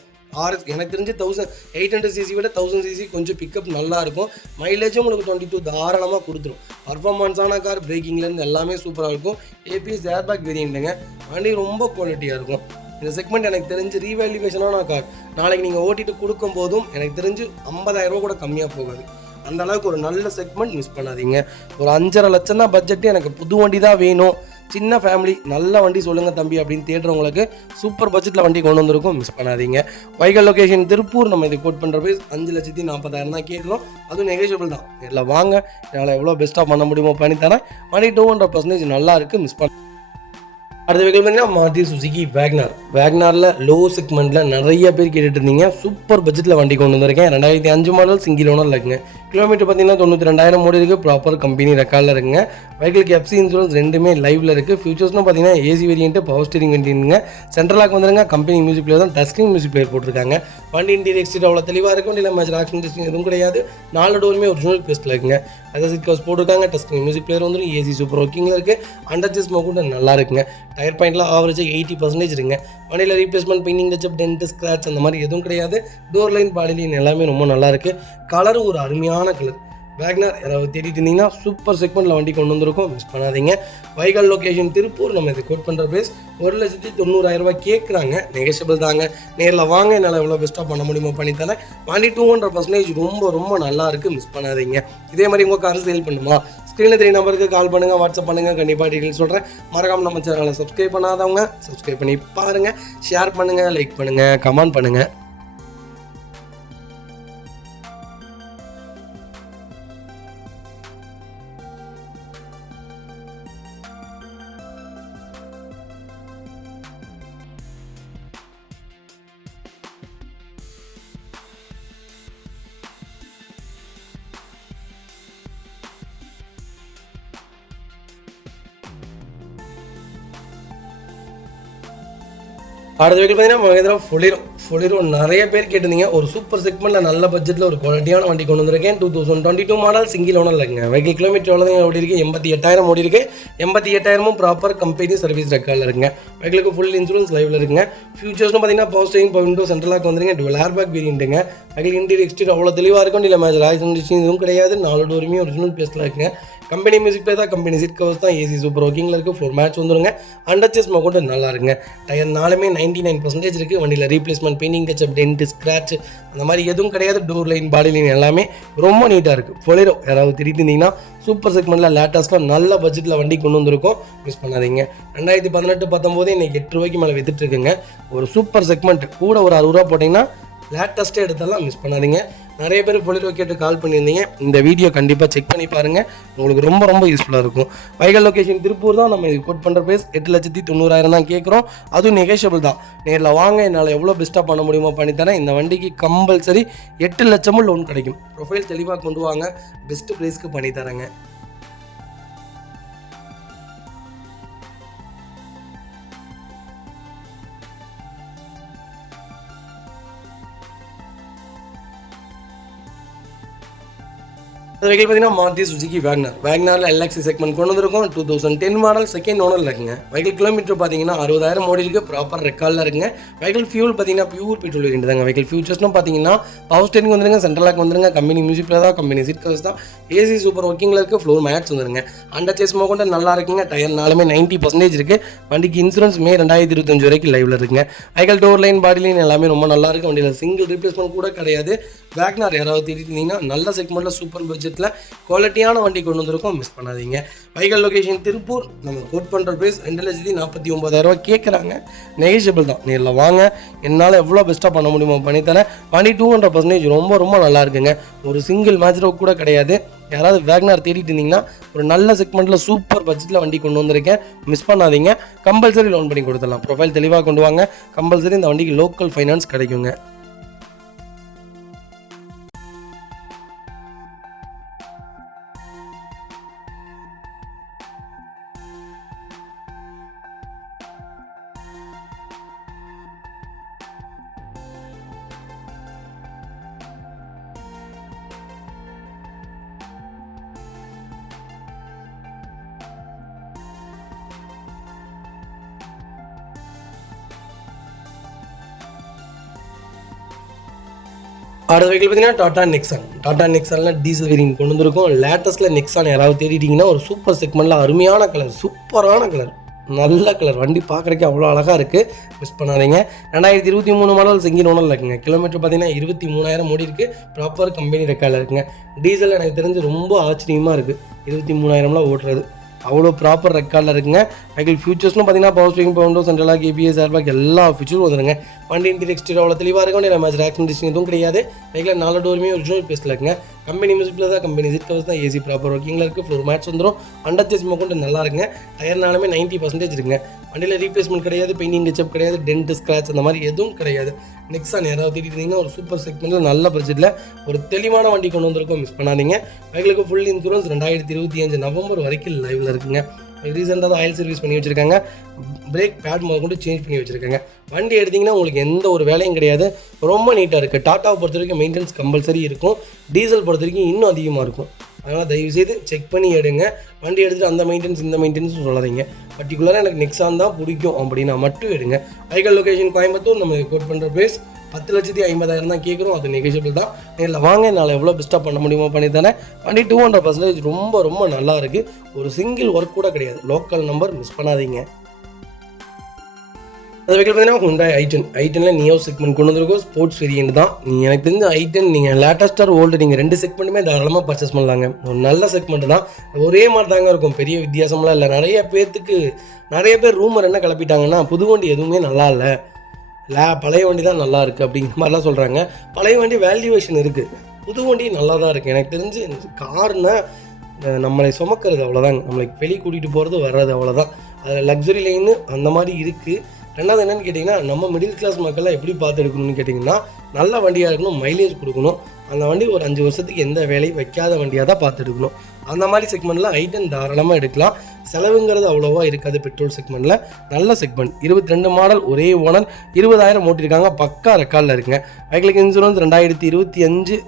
எனக்கு தெரிஞ்சு 1800 cc விட 1000 cc கொஞ்சம் பிக்கப் நல்லாயிருக்கும். மைலேஜும் உங்களுக்கு 22 தாராளமாக கொடுத்துரும். பர்ஃபார்மன்ஸான கார், பிரேக்கிங்லேருந்து எல்லாமே சூப்பராக இருக்கும். ஏபிஎஸ், ஏர்பேக் வேரியண்ட்டுங்க. வண்டி ரொம்ப குவாலிட்டியாக இருக்கும். இந்த செக்மெண்ட் எனக்கு தெரிஞ்சு ரீவேல்யூவேஷனான கார். நாளைக்கு நீங்கள் ஓட்டிட்டு கொடுக்கும் போதும் எனக்கு தெரிஞ்சு 50,000 ரூபா கூட கம்மியாக போகாது. அந்த அளவுக்கு ஒரு நல்ல செக்மெண்ட், மிஸ் பண்ணாதீங்க. ஒரு 5.5 லட்சம் தான் பட்ஜெட்டு. எனக்கு புது வண்டி தான் வேணும், சின்ன ஃபேமிலி நல்ல வண்டி சொல்லுங்கள் தம்பி அப்படின்னு தேடுறவங்களுக்கு சூப்பர் பட்ஜெட்டில் வண்டி கொண்டு வந்திருக்கும், மிஸ் பண்ணாதீங்க. வைகல் லொகேஷன் திருப்பூர். நம்ம இது கோட் பண்ணுற ப்ரைஸ் 5,40,000 தான் கேட்குறோம். அதுவும் நெகோஷியபிள் தான். இதில் வாங்க, என்னால் எவ்வளோ பெஸ்ட்டாக பண்ண முடியுமோ பண்ணி தரேன். வண்டி 200% நல்லா இருக்குது, மிஸ் பண்ண. அடுத்த வெஹிக்கிள் பார்த்தீங்கன்னா மாருதி சுசுகி வேக்னார். வேக்னாரில் லோ செக்மெண்ட்டில் நிறைய பேர் கேட்டுட்டு இருந்தீங்க. சூப்பர் பட்ஜெட்டில் வண்டி கொண்டு வந்திருக்கேன். 2005 மாடல், சிங்கிள் ஓனர் இருக்குங்க. கிலோமீட்டர் பார்த்தீங்கன்னா 92,000 ஓடி இருக்குது. ப்ராப்பர் கம்பெனி ரெக்கார்டில் இருக்குங்க. வெஹிக்கிளுக்கு எஃப்சி இன்சூரன்ஸ் ரெண்டுமே லைவில் இருக்குது. ஃபியூச்சர்ஸ்னு பார்த்தீங்கன்னா ஏசி வேரியன்ட்டு, பவர் ஸ்டீரிங் வேண்டியதுங்க. சென்ட்ரலாக் வந்துருங்க. கம்பெனி மியூசிக் பிளேயர் தான், டச் ஸ்க்ரீன் மியூசிக் பிளேயர் போட்டிருக்காங்க. வண்டி இன்டீரியர் எக்ஸ்டீரியர் அவ்வளோ தெளிவாக இருக்கும். வண்டியில் மேட்ச் ஆக்ஷன் டெஸ்டிங் எதுவும் கிடையாது. 4 டோருமே ஒரிஜினல் பேஸ்ட்டில் இருக்குங்க. அதை சீட் கவர்ஸ் போட்டிருக்காங்க. டச் ஸ்க்ரீன் மியூசிக் பிளேயர் வந்துடும். ஏசி சூப்பர் ஒர்க்கிங்கில் இருக்குது. அண்டர் செஸ் கூட நல்லா இருக்குங்க. டயர் பாயிண்ட்லாம் ஆவரேஜாக 80% இருக்குங்க. வண்டியில் replacement, painting touch up, dent, scratch அந்த மாதிரி எதுவும் கிடையாது. டோர் லைன், பாடி லைன் எல்லாமே ரொம்ப நல்லா இருக்குது. கலர் ஒரு அருமையான கலர். வேக்னார் யாராவது தேடிட்டு இருந்தீங்கன்னா சூப்பர் செக்மெண்ட்டில் வண்டி கொண்டு வந்திருக்கோம், மிஸ் பண்ணாதீங்க. வைகல் லொகேஷன் திருப்பூர். நம்ம இது கோட் பண்ணுற ப்ரைஸ் 1,90,000 கேட்குறாங்க. நெகோஷியபிள் தாங்க. நேரில் வாங்க, என்னால் எவ்வளோ பெஸ்ட்டாக பண்ண முடியுமோ பண்ணித்தரேன். வண்டி 200% ரொம்ப ரொம்ப நல்லா இருக்குது, மிஸ் பண்ணாதீங்க. இதே மாதிரி உங்கள் கார் சேல் பண்ணுமா? ஸ்க்ரீனில் 3 நம்பருக்கு கால் பண்ணுங்கள், வாட்ஸ்அப் பண்ணுங்கள். கண்டிப்பாக டீட்டெயில் சொல்கிறேன். மறக்காமல் நம்ம சேனலை சப்ஸ்கிரைப் பண்ணாதவங்க சப்ஸ்கிரைப் பண்ணி பாருங்கள். ஷேர் பண்ணுங்கள், லைக் பண்ணுங்கள், கமெண்ட் பண்ணுங்கள். அடுத்த வெஹிக்கிள் பார்த்தீங்கன்னா மகேந்திரா ஃபொலிரோ நிறைய பேர் கேட்டிருந்தீங்க. ஒரு சூப்பர் செக்மெண்ட்டில் நல்ல பட்ஜெட்டில் ஒரு குவாலிட்டியான வண்டி கொண்டு வந்திருக்கேன். 2022 மாடல், சிங்கிள் ஓனர் இருக்குங்க. வெஹிக்கிள் கிலோமீட்டர் எவ்வளோ ஓடி இருக்குது? 88,000 ஓடி இருக்குது. 88,000 ப்ராப்பர் கம்பெனி சர்வீஸ் ரெக்கார்டில் இருக்குங்க. வெஹிக்கிளுக்கு ஃபுல் இன்சூரன்ஸ் லைவில் இருக்குங்க. ஃபியூச்சர்ஸ்னு பார்த்தீங்கன்னா power steering, power window, central lock வந்துருங்க. டுவல் ஏர் பேக் வேரியண்ட்டுங்க. வெஹிக்கிள் இன்டீரியர் எக்ஸ்டீரியர் அவ்வளோ தெளிவாக இருக்கும். இல்லை மேட்ச் ராய்ஸ் எதுவும் கிடையாது. 4 டோருமே ஒரிஜினல் பிளேஸில் இருக்குங்க. கம்பெனி மியூசிக் பிளே தான், கம்பெனி சீட் கவர்ஸ் தான், ஏசி சூப்பர் ஒர்க்கிங்கில் இருக்குது. 4 மேட்ச் வந்துருங்க. அண்டர் செஸ் கூட நல்லா இருக்குங்க. டயர் 4மே 99% இருக்குது. வண்டியில் replacement, painting touch up, dent, scratch அந்த மாதிரி எதுவும் கிடையாது. டோர் லைன், பாடி லைன் எல்லாமே ரொம்ப நீட்டாக இருக்குது. ஃபொலிரோ யாராவது திடீர்னு இருந்தீங்கன்னா சூப்பர் செக்மெண்ட்டில் லேட்டஸ்ட்டாக நல்ல பட்ஜெட்டில் வண்டி கொண்டு வந்திருக்கோம், மிஸ் பண்ணாதீங்க. 2018-19 இன்றைக்கி 8 ரூபாய்க்கு மேலே வித்துட்ருக்குங்க. ஒரு சூப்பர் செக்மெண்ட் கூட ஒரு 60 ரூபா போட்டிங்கன்னா லேட்டஸ்ட்டாக எடுத்தாலும் மிஸ் பண்ணாதீங்க. நிறைய பேர் பொலிரோ கேட்டு கால் பண்ணியிருந்தீங்க. இந்த வீடியோ கண்டிப்பாக செக் பண்ணி பாருங்கள், உங்களுக்கு ரொம்ப ரொம்ப யூஸ்ஃபுல்லாக இருக்கும். வைகல் லொகேஷன் திருப்பூர் தான். நம்ம இது கோட் பண்ணுற ப்ரைஸ் 8,90,000 தான் கேட்குறோம். அதுவும் நெகோஷியபிள் தான். நேரில் வாங்க, என்னால் எவ்வளோ பெஸ்ட்டாக பண்ண முடியுமோ பண்ணித்தரேன். இந்த வண்டிக்கு கம்பல்சரி 8 லட்சமும் லோன் கிடைக்கும். ப்ரொஃபைல் தெளிவாக கொண்டு வாங்க, பெஸ்ட்டு ப்ரைஸ்க்கு பண்ணித்தரேங்க. வெஹிக்கிள் பார்த்தீங்கன்னா மாருதி சுசுகி வேக்னாரில் எல்எக்ஸி செக்மெண்ட் கொண்டு வந்திருக்கும். 2010 மாடல், செகண்ட் ஓனரில் இருக்குங்க. வெஹிக்கிள் கிலோமீட்டர் பார்த்தீங்கன்னா 60,000 ஓடி இருக்குது. ப்ராப்பர் ரெக்கார்டில் இருக்குங்க. வெஹிக்கிள் ஃபியூல் பார்த்தீங்கன்னா பியூர் பெட்ரோல் வேரியன்ட் தாங்க. வெஹிக்கிள் ஃபியூச்சர்ஸ்னும் பார்த்தீங்கன்னா பவர் ஸ்டீரிங் வந்துருங்க, சென்ட்ரலாக் வந்துருங்க, கம்பெனி மியூசிக் பிளேயர் தான், கம்பெனி சீட் கவர்ஸ் தான், ஏசி சூப்பர் ஒர்க்கிங்கில் இருக்குது. ஃப்ளோர் மேட்ச் வந்துருங்க. அண்டர் சேஸ் கூட நல்லா இருக்குங்க. டயர் 4மே 90% இருக்குது. வண்டிக்கு இன்சூரன்ஸ் மே 2025 வரைக்கும் லைவில் இருக்குங்க. Vehicle door line, body line எல்லாமே ரொம்ப நல்லா இருக்குது. வண்டியில் சிங்கிள் ரீப்ளேஸ்மெண்ட் கூட கிடையாது. வேக்னார் யாராவது தேடிட்டீங்கன்னா நல்ல செக்மெண்ட்டில் சூப்பர் பட்ஜெட்டில் குவாலிட்டியான வண்டி கொண்டு வந்திருக்கோம், மிஸ் பண்ணாதீங்க. வைகல் லொகேஷன் திருப்பூர். நம்ம கோட் பண்ணுற ப்ரைஸ் 2,49,000 கேட்குறாங்க. நெகோஷியபிள் தான். நேரில் வாங்க, என்னால் எவ்வளோ பெஸ்ட்டாக பண்ண முடியுமோ பண்ணித்தரேன். வண்டி 200% ரொம்ப ரொம்ப நல்லா இருக்குங்க. ஒரு சிங்கிள் மேட்ச் கூட கிடையாது. யாராவது வேக்னார் தேடிட்டு இருந்தீங்கன்னா ஒரு நல்ல செக்மெண்ட்டில் சூப்பர் பட்ஜெட்டில் வண்டி கொண்டு வந்திருக்கேன், மிஸ் பண்ணாதீங்க. கம்பல்சரி லோன் பண்ணி கொடுத்துடலாம். ப்ரொஃபைல் தெளிவாக கொண்டு வாங்க. கம்பல்சரி இந்த வண்டிக்கு லோக்கல் ஃபைனான்ஸ் கிடைக்குங்க. அடுத்த வெஹிக்கிள் பார்த்தீங்கன்னா டாடா நெக்ஸானில் டீசல் வேரியன்ட் கொண்டு வந்திருக்கும். லேட்டஸ்ட்டில் நெக்ஸான் யாராவது தேடிட்டிங்கன்னா ஒரு சூப்பர் செக்மெண்ட்டில் அருமையான கலர், சூப்பரான கலர், நல்ல கலர். வண்டி பார்க்குறதுக்கு அவ்வளோ அழகாக இருக்குது, மிஸ் பண்ணாதீங்க. 2023 மாடல், சிங்கிள் ஓனரில் இருக்குங்க. கிலோமீட்டர் பார்த்தீங்கன்னா 23,000 ஓடி இருக்குது. ப்ராப்பர் கம்பெனி ரெக்கார்டில் இருக்குங்க. டீசல் எனக்கு தெரிஞ்சு ரொம்ப ஆச்சரியமாக இருக்குது. 23,000 ஓட்டுறது. அவ்வளோ ப்ராப்பர் ரெக்கார்டில் இருக்குங்க. வெஹிக்கிள் ஃபியூச்சர்ஸ்னு பார்த்தீங்கன்னா power steering, power windows, central lock, ABS, airbag எல்லா ஃபியூச்சரும் வந்துருங்க. வண்டி இன்டீரியர் எக்ஸ்டீரியர் அவ்வளோ தெளிவாக இருக்கும். நம்ம ஆக்சிடென்ட் எதுவும் கிடையாது. வெஹிக்கிள் 4 டோருமே ஒரிஜினல் பேஸ்ட்டில் இருக்குங்க. கம்பெனி மியூசிக்கில் தான், கம்பெனி சீட் கவர்ஸ் தான், ஏசி ப்ராப்பர் ஒர்க்கிங்கில் இருக்குது. ஃப்ளோர் மேட்ஸ் வந்துடும். அண்டர் சேஸ் கொண்டு நல்லா இருக்குங்க. டயர்னாலுமே 90% இருக்குங்க. வண்டியில் ரீப்ளேஸ்மெண்ட் கிடையாது, பெயிண்டிங் டச்சப் கிடையாது, டென்ட் ஸ்க்ராட்ச் அந்த மாதிரி எதுவும் கிடையாது. நெக்ஸான் யாராவது தேடிட்டு ஒரு சூப்பர் செக்மெண்ட்டில் நல்ல பட்ஜெட்டில் ஒரு தெளிவான வண்டி கொண்டு வந்திருக்கோம், மிஸ் பண்ணாதீங்க. வெஹிக்கிளுக்கு ஃபுல் இன்சூரன்ஸ் 2025 நவம்பர் வரைக்கும் லைவில் இருக்குங்க. ரீசெண்டாக தான் ஆயில் சர்வீஸ் பண்ணி வச்சுருக்காங்க. பிரேக் பேட் கொண்டு சேஞ்ச் பண்ணி வச்சுருக்காங்க. வண்டி எடுத்திங்கன்னா உங்களுக்கு எந்த ஒரு வேலையும் கிடையாது, ரொம்ப நீட்டாக இருக்குது. டாட்டாவை பொறுத்த வரைக்கும் மெயின்டெனன்ஸ் கம்பல்சரி இருக்கும். டீசல் பொறுத்த வரைக்கும் இன்னும் அதிகமாக இருக்கும். அதனால் தயவுசெய்து செக் பண்ணி எடுங்க. வண்டி எடுத்துகிட்டு அந்த மெயின்டெனன்ஸ் இந்த மெயின்டெனன்ஸ் சொல்லாதீங்க. பர்டிகுலராக எனக்கு நெக்ஸான் தான் பிடிக்கும் அப்படின்னா மட்டும் எடுங்க. Vehicle location Coimbatore. நம்ம கோட் பண்ணுற ப்ரைஸ் 10,50,000 தான் கேட்குறோம். அது நெகோஷியபிள் தான். நேரில் வாங்க, என்னால் எவ்வளோ பெஸ்ட்டாக பண்ண முடியுமோ பண்ணி தரேன். வண்டி 200% ரொம்ப ரொம்ப நல்லா இருக்குது. ஒரு சிங்கிள் ஒர்க் கூட கிடையாது. லோக்கல் நம்பர், மிஸ் பண்ணாதீங்க. அது வெஹிக்கிள் பார்த்தீங்கன்னா ஹுண்டாய் ஐட்டனில் நியோ செக்மெண்ட் கொண்டு வந்திருக்கோம். ஸ்போர்ட்ஸ் வேரியன்ட் தான். நீங்கள் எனக்கு தெரிஞ்ச ஐட்டன் நீங்கள் லேட்டஸ்டார் ஓல்டு நீங்கள் 2 செக்மெண்ட்டுமே தாராளமாக பர்ச்சேஸ் பண்ணலாங்க. ஒரு நல்ல செக்மெண்ட் தான். ஒரே மாதிரி தாங்க இருக்கும், பெரிய வித்தியாசம்லாம் இல்லை. நிறைய பேர் ரூமர் என்ன கிளப்பிட்டாங்கன்னா புது வண்டி எதுவுமே நல்லா இல்லை, பழைய வண்டி தான் நல்லா இருக்குது அப்படிங்கிற மாதிரிலாம் சொல்கிறாங்க. பழைய வண்டி வேல்யூவேஷன் இருக்குது, புது வண்டி நல்லா தான் இருக்குது. எனக்கு தெரிஞ்சு கார்னா நம்மளை சுமக்கிறது அவ்வளோதாங்க, நம்மளை வெளியே கூட்டிகிட்டு போகிறது வர்றது அவ்வளோதான். அதில் லக்ஸரி லைன்னு அந்த மாதிரி இருக்குது. ரெண்டாவது என்னென்னு கேட்டிங்கன்னா, நம்ம மிடில் கிளாஸ் மக்கள்லாம் எப்படி பார்த்து எடுக்கணும்னு கேட்டிங்கன்னா, நல்ல வண்டியாக இருக்கணும், மைலேஜ் கொடுக்கணும். அந்த வண்டி ஒரு 5 வருஷத்துக்கு எந்த வேலையும் வைக்காத வண்டியாக தான் பார்த்து எடுக்கணும். அந்த மாதிரி செக்மெண்ட்டில் ஐட்டன் தாராளமாக எடுக்கலாம். செலவுங்கிறது அவ்வளோவா இருக்காது. பெட்ரோல் செக்மெண்ட்டில் நல்ல செக்மெண்ட். 22 மாடல், ஒரே ஓனர், 20,000 ஓட்டிருக்காங்க. பக்கா ரெக்கார்டில் இருக்குங்க. வெஹிக்கிளுக்கு இன்சூரன்ஸ் 2025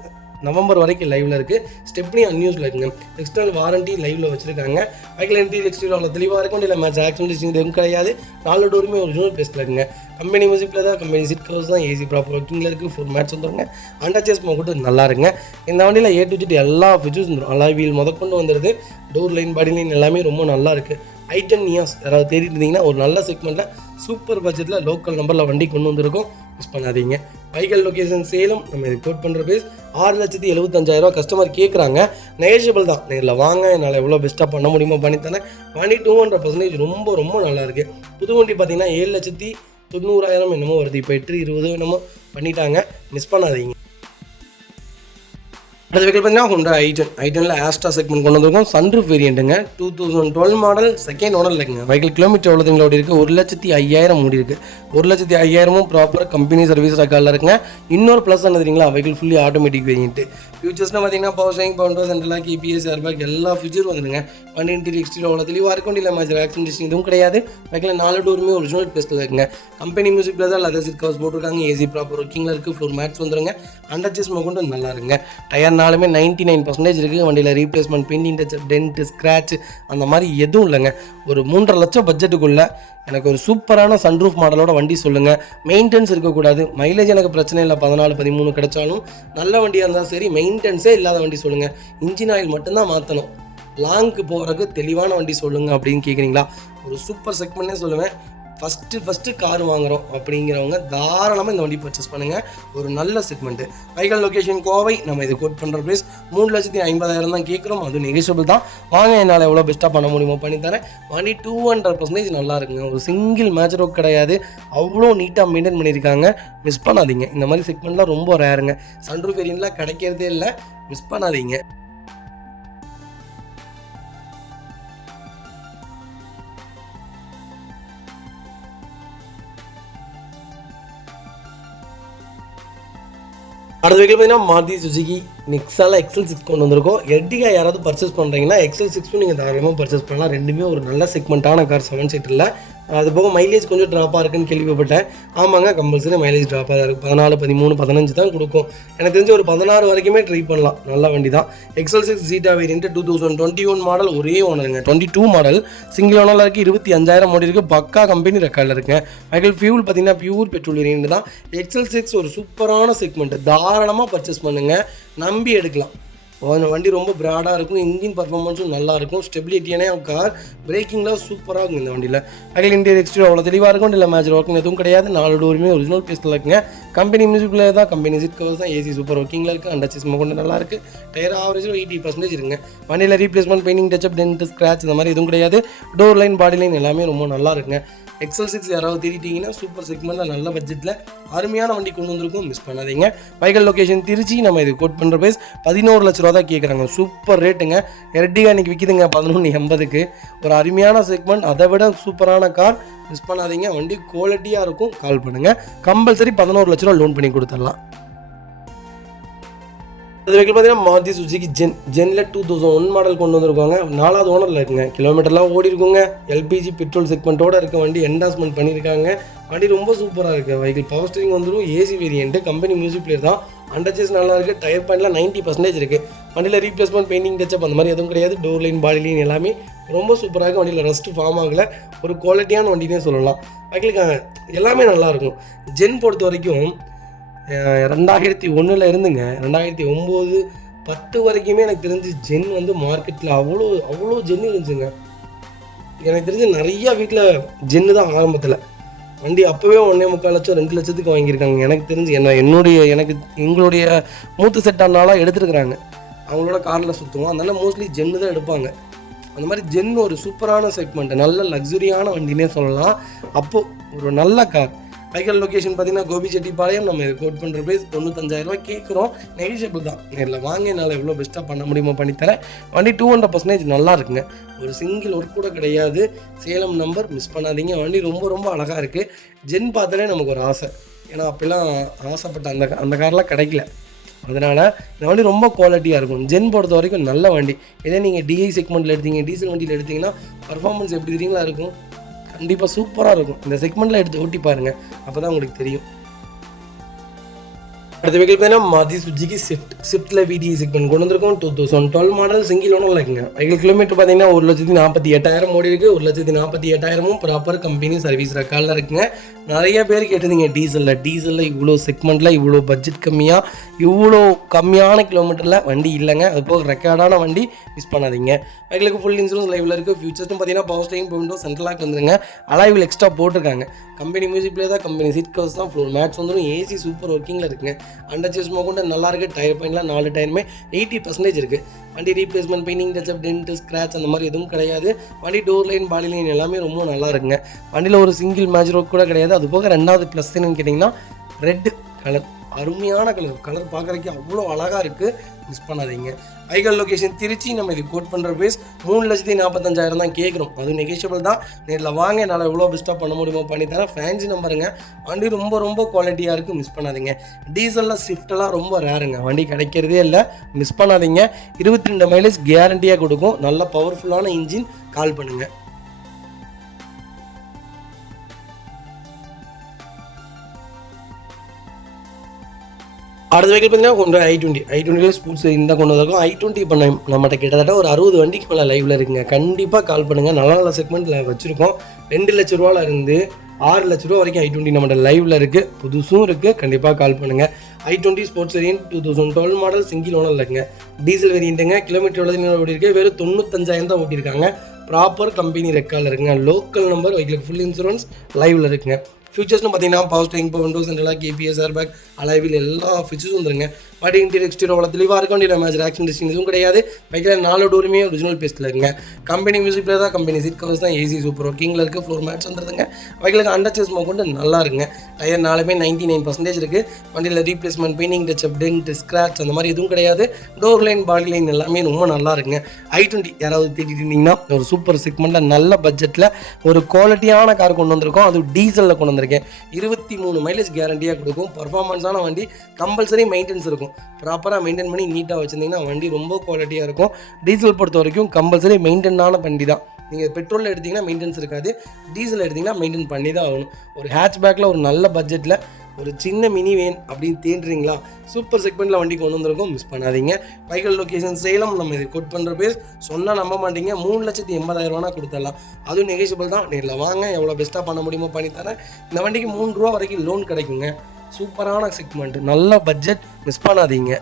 நவம்பர் வரைக்கும் லைவில் இருக்குது. ஸ்டெப்னி அன்யூஸில் இருக்குங்க. எக்ஸ்டர்னல் வாரண்டி லைவில் வச்சுருக்காங்க. வெஹிக்கிள் இன்டீரியர் எக்ஸ்டீரியர் அவ்வளோ தெளிவாக இருக்கும். இல்லை மேட்ச் ஆக்சிடென்ட் எதுவும் கிடையாது. 4 டோருமே ஒரிஜினல் பேஸ்ட்டில் இருக்குங்க. கம்பெனி மியூசிக்கில் தான், கம்பெனி சீட் கவர்ஸ் தான், ஏசி ப்ராப்பர் ஒர்க்கிங்கில் இருக்குது. ஃபுல் மேட்ச் வந்துடுங்க. அண்டர் சேஸ் கூட நல்லா இருக்குங்க. இந்த வண்டியில் A to Z எல்லா ஃபீச்சர்ஸ் வந்துடும். அலாய் வீல் முதற்கொண்டு வந்துடுது. டோர் லைன், பாடி லைன் எல்லாமே ரொம்ப நல்லா இருக்குது. ஐட்டன் நியாஸ் யாராவது தேடிட்டு இருந்தீங்கன்னா ஒரு நல்ல செக்மெண்ட்டில் சூப்பர் பட்ஜெட்டில் லோக்கல் நம்பரில் வண்டி கொண்டு வந்திருக்கோம், மிஸ் பண்ணாதீங்க. Vehicle location Salem. நம்ம இது கோட் பண்ணுற பேஸ் 6,75,000 கஸ்டமர் கேட்குறாங்க. நெகோஷியபிள் தான். நேரில் வாங்க, என்னால் எவ்வளோ பெஸ்ட்டாக பண்ண முடியுமோ பண்ணித்தரேன். வண்டி 200% ரொம்ப ரொம்ப நல்லா இருக்குது. புது வண்டி பார்த்தீங்கன்னா 7,90,000 என்னமோ வருது. இப்போ 8,20 என்னமோ பண்ணிட்டாங்க, மிஸ் பண்ணாதீங்க. அடுத்த வெஹிக்கிள் பார்த்தீங்கன்னா ஹுண்டாய் ஐட்டனில் ஆஸ்ட்ரா செக்மெண்ட் கொண்டு வந்திருக்கோம். சன்ரூஃப் வேரியண்ட்டுங்க. 2012 மாடல், செகண்ட் ஓனர் இருக்குங்க. வெஹிக்கிள் கிலோமீட்டர் எவ்வளோதுங்களா ஓடி இருக்குது? 1,05,000 ஓடி இருக்குது. 1,05,000 ப்ராப்பர் கம்பெனி சர்வீஸ் ரெக்கார்டில் இருக்குங்க. இன்னொரு ப்ளஸ் என்ன தெரியுங்களா, வெஹிக்கிள் ஃபுல்லி ஆட்டோமேட்டிக் வேரியன்ட்டு. ஃபியூச்சர்ஸ்னால் பார்த்தீங்கன்னா power steering, power windows, central lock, ABS, airbag எல்லா ஃபியூச்சரும் வந்துடுங்க. வண்டி இன்டீரியர் எக்ஸ்டீரியர் அவ்வளோ தெளிவாக இருக்கும். இல்லை மேட்ச் ஆக்சிடென்ட் எதுவும் கிடையாது. வெஹிக்கிள் 4 டோருமே ஒரிஜினல் பேஸ்ட்டில் இருக்குங்க. கம்பெனி மியூசிக்கில் தான் லெதர் சீட் கவர்ஸ் போட்டிருக்காங்க. ஏசி ப்ராப்பர் ஒர்க்கிங்கில் இருக்குது. ஃப்ளோர் மேட்ஸ் வந்துடுங்க. அண்டர் சேஸ் கொண்டு நல்லா இருக்குங்க. டயர்னாலுமே 99% இருக்குது. வண்டியில் replacement, painting touch up, dent scratch அந்த மாதிரி எதுவும் இல்லைங்க. ஒரு 3.5 லட்சம் பட்ஜெட்டுக்குள்ளே எனக்கு ஒரு சூப்பரான சன்ரூஃப் மாடலோட வண்டி சொல்லுங்கள். மெயின்டெனன்ஸ் இருக்கக்கூடாது. மைலேஜ் எனக்கு பிரச்சனை இல்லை, 14, 13 கிடைச்சாலும் நல்ல வண்டியாக இருந்தால் சரி. மெயின்டெனன்ஸே இல்லாத வண்டி சொல்லுங்கள். இன்ஜின் ஆயில் மட்டும்தான் மாற்றணும். லாங்க்கு போகிறதுக்கு தெளிவான வண்டி சொல்லுங்கள் அப்படின்னு கேட்குறீங்களா? ஒரு சூப்பர் செக்மெண்ட்னே சொல்லுவேன். ஃபஸ்ட்டு கார் வாங்குகிறோம் அப்படிங்கிறவங்க தாராளமாக இந்த வண்டி பர்ச்சேஸ் பண்ணுங்கள். ஒரு நல்ல செக்மெண்ட்டு. Vehicle location Kovai. நம்ம இது கோட் பண்ணுற ப்ரைஸ் 3,50,000 தான் கேட்குறோம். அது நெகோஷியபிள் தான். வாங்க, என்னால் எவ்வளோ பெஸ்ட்டாக பண்ண முடியுமோ பண்ணித்தரேன். வண்டி 200% நல்லா இருக்குங்க. ஒரு சிங்கிள் மேட்ச் ரோக் கிடையாது. அவ்வளோ நீட்டாக மெயின்டைன் பண்ணியிருக்காங்க, மிஸ் பண்ணாதீங்க. இந்த மாதிரி செக்மெண்ட்லாம் ரொம்ப ரேருங்க. சன்ரூஃப் வேரியண்ட்லாம் கிடைக்கிறதே இல்லை, மிஸ் பண்ணாதீங்க. அடுத்த வெஹிக்கிள் பார்த்தீங்கன்னா மாருதி சுசுகி நெக்ஸால XL6 கொண்டு வந்திருக்கோம். எர்டிகா யாராவது பர்ச்சேஸ் பண்ணுறீங்கன்னா XL6 நீங்கள் தாராளமாக பர்ச்சேஸ் பண்ணலாம். ரெண்டுமே ஒரு நல்ல செக்மெண்ட்டான கார், 7 சீட்டரில். அது போக மைலேஜ் கொஞ்சம் ட்ராப்பாக இருக்குன்னு கேள்விப்பட்டேன். ஆமாங்க, கம்பல்சரி மைலேஜ் ட்ராப்பாக தான் இருக்குது. 14, 13, 15 தான் கொடுக்கும். எனக்கு தெரிஞ்ச ஒரு 16 வரைக்குமே ட்ரை பண்ணலாம். நல்ல வண்டி தான். XL6 ஜீட்டா வேரியன்ட் 2021 மாடல், ஒரே ஓனருங்க. 22 மாடல், சிங்கிள் ஓனரில் இருக்குது. 25,000 ஓடி இருக்குது. பக்கா கம்பெனி ரெக்கார்டில் இருக்குங்க. வெஹிக்கிள் ஃபியூல் பார்த்தீங்கன்னா பியூர் பெட்ரோல் வேரியன்ட் தான். XL6 ஒரு சூப்பரான செக்மெண்ட். தாராளமாக பர்ச்சேஸ் பண்ணுங்கள், நம்பி எடுக்கலாம். வண்டி ரொம்ப ப்ராடாக இருக்கும். இன்ஜின் பர்ஃபார்மன்ஸும் நல்லாயிருக்கும். ஸ்டெபிலிட்டியான கார், பிரேக்கிங்லாம் சூப்பராக இருக்கும் இந்த வண்டியில். வெஹிக்கிள் இன்டீரியர் எக்ஸ்டீரியர் அவ்வளோ தெளிவாக இருக்கும். இல்லை மேட்ச் ஒர்க்கிங் எதுவும் கிடையாது. 4 டோருமே ஒரிஜினல் பேஸ்ட்டில் இருக்குங்க. கம்பெனி மியூசிக் பிளேயர் தான், கம்பெனி சீட் கவர்ஸ் தான், ஏசி சூப்பர் ஒர்க்கிங்கில் இருக்குது, அண்டர் சீஸ் கொண்டு நல்லா இருக்குது, டயர் ஆவரேஜ் 80% இருக்குங்க. வண்டியில் replacement, painting, touch up, dent, scratch இந்த மாதிரி எதுவும் கிடையாது. டோர் லைன், பாடி லைன் எல்லாமே ரொம்ப நல்லா இருக்குங்க. XL6 யாராவது தேடிட்டீங்கன்னா சூப்பர் செக்மெண்ட்டில் நல்ல பட்ஜெட்டில் அருமையான வண்டி கொண்டு வந்திருக்கும், மிஸ் பண்ணாதீங்க. வைக்கல் லொக்கேஷன் திருச்சி. நம்ம இது கோட் பண்ணுற ப்ரைஸ் 11 லட்ச ரூபா தான் கேட்குறாங்க. சூப்பர் ரேட்டுங்க. எர்டிகா இன்றைக்கி விற்கிதுங்க 1180க்கு. ஒரு அருமையான செக்மெண்ட், அதை விட சூப்பரான கார், மிஸ் பண்ணாதீங்க. வண்டி குவாலிட்டியாக இருக்கும், கால் பண்ணுங்கள். கம்பல்சரி 11 லட்ச ரூபா லோன் பண்ணி கொடுத்துடலாம். அது வைக்கல் பார்த்தீங்கன்னா மாருதி சுசுகி ஜென்ல 2001 மாடல் கொண்டு வந்திருக்காங்க. 4வது ஓனரில் இருக்குங்க. கிலோமீட்டர்லாம் ஓடி இருக்குங்க. LPG பெட்ரோல் செக்மெண்ட்டோடு இருக்க வண்டி என்டாஸ்மெண்ட் பண்ணியிருக்காங்க. வண்டி ரொம்ப சூப்பராக இருக்குது. வெஹிக்கிள் பவர் ஸ்டீரிங் வந்துடும், AC variant, company music player தான், அண்டர்ச்சேஸ் நல்லா இருக்குது, டயர் பாயிண்ட்லாம் 90% இருக்குது. வண்டியில் ரீப்ளேஸ்மெண்ட், பெயிண்டிங், டச்சப் அந்த மாதிரி எதுவும் கிடையாது. டோர் லைன், பாடி லைன் எல்லாமே ரொம்ப சூப்பராக இருக்குது. வண்டியில் ரஸ்ட்டு ஃபார்ம் ஆகலை, ஒரு குவாலிட்டியான வண்டினே சொல்லலாம். வெஹிக்கிளுக்கு எல்லாமே நல்லாயிருக்கும். ஜென் பொறுத்த வரைக்கும் 2001 இருந்துங்க 2009, 10 வரைக்குமே எனக்கு தெரிஞ்சு ஜென் வந்து மார்க்கெட்டில் அவ்வளோ ஜென் இருந்துச்சுங்க. எனக்கு தெரிஞ்சு நிறையா வீட்டில் ஜென்னு தான் ஆரம்பத்தில். வண்டி அப்போவே 1.25 லட்சம் 2 லட்சத்துக்கு வாங்கியிருக்காங்க. எனக்கு தெரிஞ்சு எங்களுடைய மூத்து செட்டானாலாம் எடுத்துருக்குறாங்க. அவங்களோட காரில் சுற்றுவோம், அதனால மோஸ்ட்லி ஜென்னு தான் எடுப்பாங்க. அந்த மாதிரி ஜென் ஒரு சூப்பரான செக்மெண்ட், நல்ல லக்ஸுரியான வண்டினே சொல்லலாம். அப்போது ஒரு நல்ல கார். வைக்கல் லொக்கேஷன் பார்த்தீங்கன்னா கோபிச்செட்டிப்பாளையம். நம்ம இது கோட் பண்ணுற ப்ரைஸ் 95,000 ரூபா கேட்குறோம். நெகிஷியபிள் தான். நேரில் வாங்க, என்னால் எவ்வளோ பெஸ்ட்டாக பண்ண முடியுமோ பண்ணித்தரேன். வண்டி 200% நல்லா இருக்குங்க. ஒரு சிங்கிள் ஒர்க் கூட கிடையாது. சேலம் நம்பர், மிஸ் பண்ணாதீங்க. வண்டி ரொம்ப ரொம்ப அழகாக இருக்குது. ஜென் பார்த்தாலே நமக்கு ஒரு ஆசை. ஏன்னா அப்போல்லாம் ஆசைப்பட்ட அந்த கார்லாம் கிடைக்கல. அதனால் இந்த வண்டி ரொம்ப குவாலிட்டியாக இருக்கும். ஜென் பொறுத்த வரைக்கும் நல்ல வண்டி. இதே நீங்கள் டிஐ செக்மெண்ட்டில் எடுத்தீங்க, டீசல் வண்டியில் எடுத்திங்கன்னா பர்ஃபார்மன்ஸ் எப்படி தெரியுங்களா இருக்கும்? கண்டிப்பாக சூப்பராக இருக்கும். இந்த செக்மெண்ட்டில் எடுத்து ஓட்டி பாருங்கள், அப்போ தான் உங்களுக்கு தெரியும். அடுத்த வெஹிக்கிள் பார்த்தீங்கன்னா மாருதி சுசுகி ஸ்விஃப்ட்டில் VDI செக்மெண்ட் கொண்டு வந்திருக்கோம். 2012 மாடல், சிங்கிள் ஓனரில் இருக்குங்க. வெஹிக்கிள் கிலோமீட்டர் பார்த்தீங்கன்னா 1,48,000 ஓடி இருக்குது. 1,48,000 ப்ராப்பர் கம்பெனி சர்வீஸ் ரெக்கார்டில் இருக்குங்க. நிறைய பேர் கேட்டிருந்தீங்க டீசலில் இவ்வளோ செக்மெண்ட்டில் இவ்வளோ பட்ஜெட் கம்மியாக, இவ்வளோ கம்மியான கிலோமீட்டரில் வண்டி இல்லைங்க. அது போக ரெக்கார்டான வண்டி, மிஸ் பண்ணாதீங்க. வெஹிக்கிளுக்கு ஃபுல் இன்சூரன்ஸ் லைவில் இருக்குது. ஃபியூச்சர்ஸ்னு பார்த்தீங்கன்னா power steering, window, central lock வந்துருங்க. அலாய்வில் எக்ஸ்ட்ரா போட்டிருக்காங்க. கம்பெனி மியூசிக் பிளேயர் தான், கம்பெனி சீட் கவர்ஸ் தான், ஃப்ளோர் மேட்ஸ் வந்துடும், ஏசி சூப்பர் ஒர்க்கிங்கில் இருக்குங்க. அண்டர்ச்சேஸ் கொண்டு நல்லா இருக்குது. டயர் பாயிண்ட்லாம் 4 டயருமே 80% இருக்குது. வண்டி replacement, painting, touch up, dent, scratch அந்த மாதிரி எதுவும் கிடையாது. வண்டி டோர் லைன், பாடி லைன் எல்லாமே ரொம்ப நல்லா இருக்குங்க. வண்டியில் ஒரு சிங்கிள் மேட்ச் ரோக் கூட கிடையாது. அது போக 2வது ப்ளஸ் என்னன்னு கேட்டிங்கன்னா ரெட் கலர், அருமையான கலர் பார்க்குறதுக்கு அவ்வளோ அழகாக இருக்குது, மிஸ் பண்ணாதீங்க. வைக்கல் லொக்கேஷன் திருச்சி. நம்ம இது கோட் பண்ணுற ப்ரைஸ் 3,45,000 தான் கேட்குறோம். அதுவும் நெகிஷியபிள் தான். நேரில் வாங்க, என்னால் எவ்வளோ பெஸ்ட்டாக பண்ண முடியுமோ பண்ணித்தரேன். ஃபேன்சி நம்பருங்க. வண்டி ரொம்ப ரொம்ப குவாலிட்டியாக இருக்குது, மிஸ் பண்ணாதீங்க. டீசலில் ஸ்விஃப்டெல்லாம் ரொம்ப ரேருங்க, வண்டி கிடைக்கிறதே இல்லை, மிஸ் பண்ணாதீங்க. 22 மைலேஜ் கேரண்டியாக கொடுக்கும். நல்ல பவர்ஃபுல்லான இன்ஜின், கால் பண்ணுங்கள். அடுத்த வெஹிக்கிள் பார்த்தீங்கன்னா கொண்டு i20 ஸ்போர்ட்ஸ் இந்த கொண்டு வந்திருக்கோம். i20 இப்போ நம்மகிட்ட கிட்டத்தட்ட ஒரு 60 வண்டிக்கு மேலே லைவில் இருக்குங்க. கண்டிப்பாக கால் பண்ணுங்கள். நல்ல நல்ல செக்மெண்ட்டில் வச்சுருக்கோம். 2 லட்ச ரூபாவில் இருந்து 6 லட்ச ரூபா வரைக்கும் i20 நம்மகிட்ட லைவில் இருக்குது, புதுசும் இருக்குது. கண்டிப்பாக கால் பண்ணுங்கள். i20 sports variant 2012 model, single ஓனரில் இருக்குங்க. டீசல் வேரியன்ட்டுங்க. கிலோமீட்டர் எவ்வளோ ஓடி இருக்குது? வெறும் 95,000 தான் ஓட்டியிருக்காங்க. ப்ராப்பர் கம்பெனி ரெக்கார்டில் இருக்குங்க. லோக்கல் நம்பர், வெஹிக்கிளுக்கு ஃபுல் இன்சூரன்ஸ் லைவில் இருக்குங்க. ஃபியூச்சர்ஸ்னு பார்த்தீங்கன்னா power steering, window, central lock, ABS, airbag, alloy wheel எல்லா ஃபீச்சர்ஸும் வந்துருங்க. வண்டி இன்டீரியர் எக்ஸ்டீரியர் அவ்வளோ தெளிவாக இருக்கும். வண்டியில் மேஜர் ஆக்சிடென்ட் ஹிஸ்டரி எதுவும் கிடையாது. பைக்கில் 4 டோருமே ஒரிஜினல் பேஸ்ட்டில் இருக்குங்க. கம்பெனி மியூசிக் பிளேயர் தான், கம்பெனி சீட் கவர்ஸ் தான், ஏசி சூப்பர் ஒர்க்கிங்கில் இருக்குது. ஃப்ளோர் மேட்ஸ் வந்துருதுங்க. பைக்கில் அண்டர்ச்சேஸ் கொண்டு நல்லா இருக்குங்க. டயர் 4மே 99% இருக்குது. வண்டியில் replacement, painting, touch up, dent, scratch அந்த மாதிரி எதுவும் கிடையாது. டோர் லைன், பாடி லைன் எல்லாமே ரொம்ப நல்லா இருக்குங்க. i20 யாராவது தேடிட்டு இருந்தீங்கன்னா ஒரு சூப்பர் செக்மெண்ட்டில் நல்ல பட்ஜெட்டில் ஒரு குவாலிட்டியான கார் கொண்டு வந்திருக்கோம். அது டீசலில் கொண்டு வந்திருக்கேன். 23 மைலேஜ் கேரண்டியாக கொடுக்கும். பர்ஃபார்மன்ஸான வண்டி, கம்பல்சரி மெயின்டெனன்ஸ் இருக்கும். ப்ராப்பராக மெயின்டைன் பண்ணி நீட்டாக வச்சுருந்தீங்கன்னா வண்டி ரொம்ப குவாலிட்டியாக இருக்கும். டீசல் பொறுத்த வரைக்கும் கம்பல்சரி மெயின்டெனான வண்டி தான். நீங்கள் பெட்ரோலில் எடுத்திங்கன்னா மெயின்டெனன்ஸ் இருக்காது, டீசல் எடுத்திங்கன்னா மெயின்டைன் பண்ணி தான் ஆகணும். ஒரு ஹேட்ச்பேக்கில் ஒரு நல்ல பட்ஜெட்டில் ஒரு சின்ன மினி வேன் அப்படின்னு தேடுறீங்களா, சூப்பர் செக்மெண்ட்டில் வண்டி கொண்டு வந்திருக்கோம், மிஸ் பண்ணாதீங்க. வைக்கல் லொக்கேஷன் சேலம். நம்ம இது கோட் பண்ணுற பேஸ் சொன்னால் நம்ப மாட்டீங்க. 3,80,000 கொடுத்துடலாம். அதுவும் நெகிஷியபிள் தான். நேரில் வாங்க, எவ்வளோ பெஸ்ட்டாக பண்ண முடியுமோ பண்ணித்தரேன். இந்த வண்டிக்கு 3 ரூபா வரைக்கும் லோன் கிடைக்குங்க. சூப்பரான செக்மெண்ட், நல்ல பட்ஜெட், மிஸ் பண்ணாதீங்க.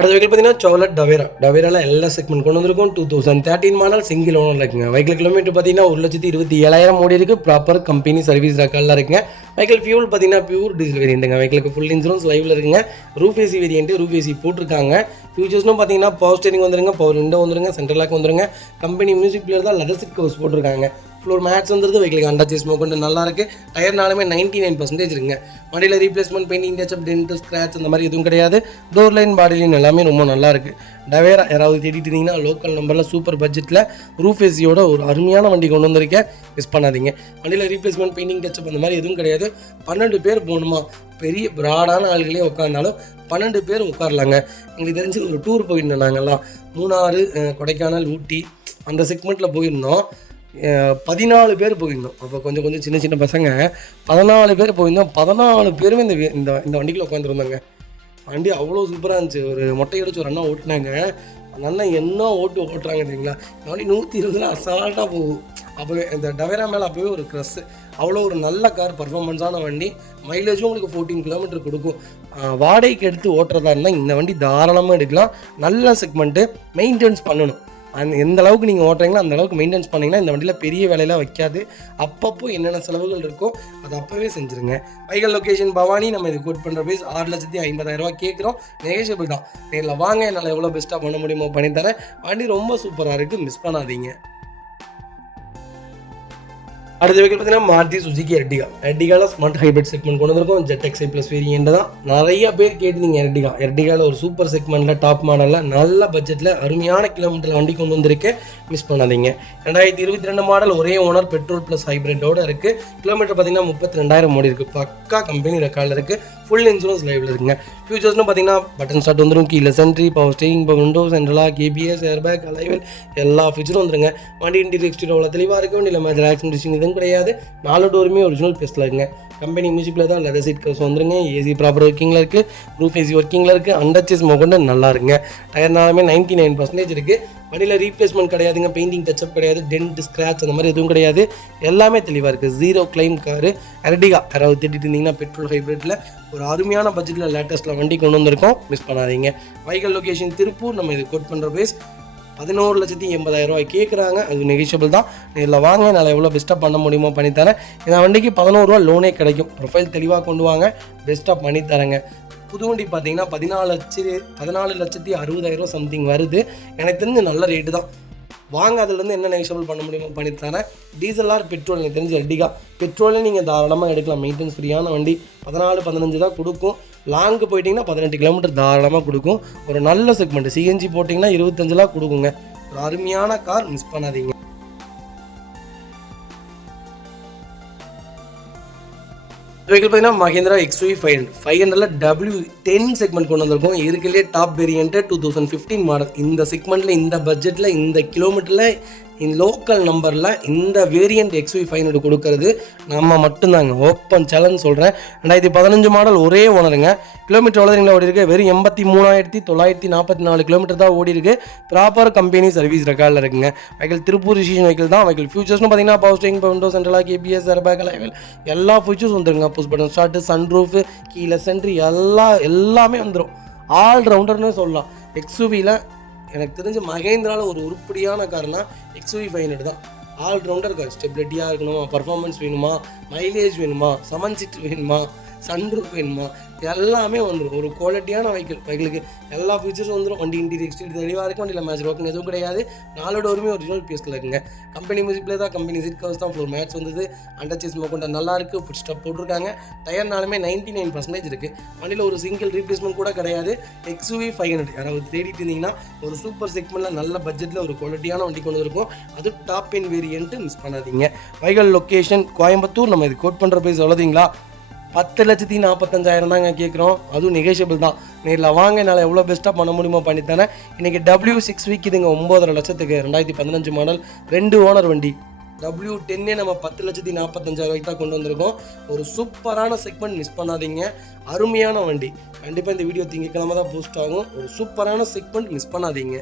அடுத்த வெஹிக்கிள் பார்த்தீங்கன்னா சோலட் டவேராவில் எல்லா செக்மெண்ட் கொண்டு வந்திருக்கும். 2013 மாடல் சிங்கிள் ஓனர் இருக்குங்க. வெஹிக்கிள் கிலோமீட்டர் பார்த்தீங்கன்னா 1,27,000 ஓடி இருக்குது. ப்ராப்பர் கம்பெனி சர்வீஸ் ரெக்கார்டில் இருக்குங்க. வெஹிக்கிள் ஃபியூல் பார்த்தீங்கன்னா பியூர் டீசல் வேரியண்ட்டுங்க. வெஹிக்கிளுக்கு ஃபுல் இன்சூரன்ஸ் லைவில் இருக்குங்க. Roof AC variant, roof AC போட்டிருக்காங்க. ஃபியூச்சர்ஸ்னும் பார்த்தீங்கன்னா பவர் ஸ்டேரிங் வந்துருங்க, பவர் விண்டோ வந்துருங்க, சென்ட்ரல் லாக் வந்துருங்க. கம்பெனி மியூசிக் பிளேயர் தான் லெதர் சீட் கவர்ஸ் போட்டிருக்காங்க. ஃப்ளோர் மேட்ஸ் வந்துருது. வெஹிக்கிளுக்கு அண்டர் சேஸ் கொண்டு நல்லா இருக்குது. டயர்னாலுமே 99% இருக்குங்க. வண்டியில் replacement, painting, touch up, dent, scratch அந்த மாதிரி எதுவும் கிடையாது. டோர் லைன், பாடி லைன் எல்லாமே ரொம்ப நல்லா இருக்குது. டவேரா யாராவது தேடிட்டு இருந்தீங்கன்னா லோக்கல் நம்பரில் சூப்பர் பட்ஜெட்டில் ரூஃப் ஏசியோட ஒரு அருமையான வண்டி கொண்டு வந்திருக்கேன். மிஸ் பண்ணாதீங்க. வண்டியில் ரீப்ளேஸ்மெண்ட், பெயிண்டிங், டச்சப் அந்த மாதிரி எதுவும் கிடையாது. 12 பேர் போகணுமா, பெரிய ப்ராடான ஆள்களே உட்காந்தாலும் 12 பேர் உட்காரலாங்க. எங்களுக்கு தெரிஞ்சு ஒரு டூர் போயிருந்தோம். நாங்கள்லாம் மூணாறு, கொடைக்கானல், ஊட்டி அந்த செக்மெண்ட்டில் போயிருந்தோம். 14 பேர் போயிருந்தோம். அப்போ கொஞ்சம் சின்ன சின்ன பசங்க 14 பேர் போயிருந்தோம். 14 பேருமே இந்த இந்த வண்டிக்குள்ள உட்காந்துருந்தாங்க. வண்டி அவ்வளோ சூப்பராக இருந்துச்சு. ஒரு மொட்டை அடிச்சு ஒரு அண்ணா ஓட்டினாங்க. அந்த அண்ணா என்ன ஓட்டுறாங்க தெரியுங்களா? இந்த வண்டி 120 அசால்ட்டாக போகும். அப்போவே இந்த டவேரா மேலே அப்போவே ஒரு க்ரஸ்ஸு. அவ்வளோ ஒரு நல்ல கார், பர்ஃபார்மன்ஸான வண்டி. மைலேஜும் உங்களுக்கு 14 கிலோமீட்டர் கொடுக்கும். வாடகைக்கு எடுத்து ஓட்டுறதா இருந்தால் இந்த வண்டி தாராளமாக எடுக்கலாம். நல்ல செக்மெண்ட்டு. மெயின்டெனன்ஸ் பண்ணணும். எந்த அளவுக்கு நீங்கள் ஓட்டுறீங்களோ அந்த அளவுக்கு மெயின்டெனன்ஸ் பண்ணிங்கன்னா இந்த வண்டியில் பெரிய வேலையெல்லாம் வைக்காது. அப்பப்போ என்னென்ன செலவுகள் இருக்கோ அதை அப்போவே செஞ்சுருங்க. Vehicle location Bhavani. நம்ம இது கோட் பண்ணுற ப்ரைஸ் 6,50,000 கேட்குறோம். நெகோஷியபிள் தான். நேரில் வாங்க, என்னால் எவ்வளோ பெஸ்ட்டாக பண்ண முடியுமோ பண்ணித்தரேன். வண்டி ரொம்ப சூப்பராக இருக்குது, மிஸ் பண்ணாதீங்க. அடுத்த வெஹிக்கிள் பார்த்தீங்கன்னா மாருதி சுசுகி எர்டிகாவில் ஸ்மார்ட் ஹைப்ரிட் செக்மெண்ட் கொண்டு வந்திருக்கோம். ZXi ப்ளஸ் வேரியண்ட் தான். நிறைய பேர் கேட்டுருந்தீங்க. எர்டிகாவில் ஒரு சூப்பர் செக்மெண்ட்டில் டாப் மாடலில் நல்ல பட்ஜெட்டில் அருமையான கிலோமீட்டரில் வண்டி கொண்டு வந்திருக்கு. மிஸ் பண்ணாதீங்க. 2022 மாடல், ஒரே ஓனர், பெட்ரோல் ப்ளஸ் ஹைப்ரிட்டோடு இருக்குது. கிலோமீட்டர் பார்த்தீங்கன்னா 32,000 ஓடி இருக்குது. பக்கா கம்பெனி ரெக்கார்டில் இருக்குது. ஃபுல் இன்சூரன்ஸ் லைவில் இருக்குங்க. ஃபியூச்சர்ஸ்னு பார்த்தீங்கன்னா பட்டன் ஸ்டார்ட் வந்துடும், keyless entry, power steering, window, central lock, ABS, airbag, alloy wheel எல்லா ஃபீச்சரும் வந்துருங்க. வண்டி இன்டீரியர் எக்ஸ்டீரியர் அவ்வளோ தெளிவாக இருக்குது. வண்டியில் மேஜர் ஆக்சிடென்ட் எதுவும் கிடையாது. 4 டோருமே ஒரிஜினல் பெஸ்ட்டில் இருக்குங்க. கம்பெனி மியூசிக்கில் தான் லெதர் சீட் கவர்ஸ் வந்துருங்க. ஏசி ப்ராப்பர் ஒர்க்கிங்கில் இருக்குது. ரூஃப் ஏசி ஒர்க்கிங்கில் இருக்குது. அண்டர் சேஸ் கொண்டு நல்லா இருக்குங்க. டயர்னாலுமே 99% இருக்குது. வண்டியில் ரீப்ளேஸ்மெண்ட் கிடையாதுங்க. பெயிண்டிங் டச்சப் கிடையாது. டென்ட், ஸ்க்ராட்ச் அந்த மாதிரி எதுவும் கிடையாது. எல்லாமே தெளிவாக இருக்குது. 0 கிளைம் காரு. எர்டிகா யாராவது தேடிட்டு இருந்தீங்கன்னா பெட்ரோல் ஹைப்ரிட்டில் ஒரு அருமையான பட்ஜெட்டில் லேட்டஸ்ட்டில் வண்டி கொண்டு வந்திருக்கோம். மிஸ் பண்ணாதீங்க. Vehicle location Tiruppur. நம்ம இது கோட் பண்ணுற ப்ரைஸ் 11,80,000 கேட்குறாங்க. அது நெகிஷியபிள் தான். நேரில் வாங்க, என்னால் எவ்வளோ பெஸ்ட்டாக பண்ண முடியுமோ பண்ணித்தரேன். இந்த வண்டிக்கு 11 ரூபா லோனே கிடைக்கும். ப்ரொஃபைல் தெளிவாக கொண்டு வாங்க, பெஸ்ட்டாக பண்ணித்தரேங்க. புது வண்டி பார்த்தீங்கன்னா 14,60,000 சம்திங் வருது. எனக்கு தெரிஞ்ச நல்ல ரேட்டு தான். வாங்க, அதுலேருந்து என்ன நெகிஷியபிள் பண்ண முடியுமோ பண்ணித்தரேன். டீசல் ஆர் பெட்ரோல் எனக்கு தெரிஞ்ச எர்டிகா. பெட்ரோலே நீங்கள் தாராளமாக எடுக்கலாம். மெயின்டெனன்ஸ் ஃப்ரீயான வண்டி. 14-15 தான் கொடுக்கும். லாங்கு போயிட்டிங்கன்னா 18 கிலோமீட்டர் தாராளமாக கொடுக்கும். ஒரு நல்ல செக்மெண்ட். சிஎன்ஜி போட்டிங்கன்னா 25 கொடுக்குங்க. ஒரு அருமையான கார், மிஸ் பண்ணாதீங்க. வெஹிக்கிள் பார்த்தீங்கன்னா மஹேந்திரா XUV 500 W10 செக்மெண்ட் கொண்டு வந்திருக்கோம். இருக்கிறதுலே டாப் வேரியண்ட்டு 2015 மாடல். இந்த செக்மெண்ட்டில், இந்த பட்ஜெட்டில், இந்த கிலோமீட்டரில், இந்த லோக்கல் நம்பரில் இந்த வேரியண்ட் XUV 500 கொடுக்கறது நம்ம மட்டும்தாங்க. ஓப்பன் சேலஞ்ச் சொல்கிறேன். 2015 மாடல், ஒரே ஓனருங்க. கிலோமீட்டர் எவ்வளோ ஓடி இருக்கு? வெறும் 83,944 கிலோமீட்டர் தான் ஓடி இருக்கு. ப்ராப்பர் கம்பெனி சர்வீஸ் ரெக்கார்டில் இருக்குங்க. வெஹிக்கிள் திருப்பூர் ரிஜிஸ்ட்ரேஷன் வெஹிக்கிள் தான். வெஹிக்கிள் ஃபியூச்சர்ஸ்னு பார்த்தீங்கன்னா power steering, window, central lock, ABS, airbag, alloy wheel எல்லா ஃபியூச்சர்ஸ் வந்துருங்க. Push button start, sunroof, keyless entry எல்லாமே வந்துடும். ஆல்ரவுண்டர்னு சொல்லலாம். XUVயில் எனக்கு தெரிஞ்ச மகேந்திராவில் ஒரு உருப்படியான கார்னா XUV 500 தான். Allrounder car. ஸ்டெபிலிட்டியாக இருக்கணுமா, பர்ஃபார்மன்ஸ் வேணுமா, மைலேஜ் வேணுமா, 7 சீட் வேணுமா, சன்ரூஃப் வேணுமா, எல்லாமே வந்துடும். ஒரு குவாலிட்டியான வெஹிக்கிளுக்கு எல்லா ஃபீச்சர்ஸும் வந்துடும். வண்டி இன்டீரியர் எக்ஸ்டீரியர் தெளிவாக இருக்கும். வண்டியில் மேட்ச் ஒர்க்கிங் எதுவும் கிடையாது. 4 டோருமே ஒரிஜினல் பீஸில் இருக்குங்க. கம்பெனி மியூசிக்லே தான். கம்பெனி சீட் கவர்ஸ் தான். ஃப்ளோர் மேட்ச் வந்தது. அண்டர் சேஸ் கொண்டு நல்லா இருக்குது. ஃபுட் ஸ்டாப் போட்டிருக்காங்க. டயர்னாலுமே 99% இருக்குது. வண்டியில் ஒரு சிங்கிள் ரீப்ளேஸ்மெண்ட் கூட கிடையாது. XUV 500 யாராவது தேடிட்டு இருந்தீங்கன்னா ஒரு சூப்பர் செக்மெண்ட்டில் நல்ல பட்ஜெட்டில் ஒரு குவாலிட்டியான வண்டி கொண்டு இருக்கும். அது டாப் என் வேரியண்ட்டு, மிஸ் பண்ணாதீங்க. Vehicle location Coimbatore. நம்ம இது கோட் பண்ணுற ப்ரைஸ் எவ்வளோதிங்களா? 10,45,000 தாங்க கேட்குறோம். அதுவும் நெகோஷியபிள் தான். நேரில் வாங்க, என்னால் எவ்வளோ பெஸ்ட்டாக பண்ண முடியுமோ பண்ணித்தரேன். இன்றைக்கி W6 விற்கிதுங்க 9.5 லட்சத்துக்கு. 2015 மாடல், 2 ஓனர் வண்டி. W10 நம்ம 10,45,000 தான் கொண்டு வந்திருக்கோம். ஒரு சூப்பரான செக்மெண்ட், மிஸ் பண்ணாதீங்க. அருமையான வண்டி. கண்டிப்பாக இந்த வீடியோ திங்கட்கிழமை தான் போஸ்ட் ஆகும். ஒரு சூப்பரான செக்மெண்ட், மிஸ் பண்ணாதீங்க.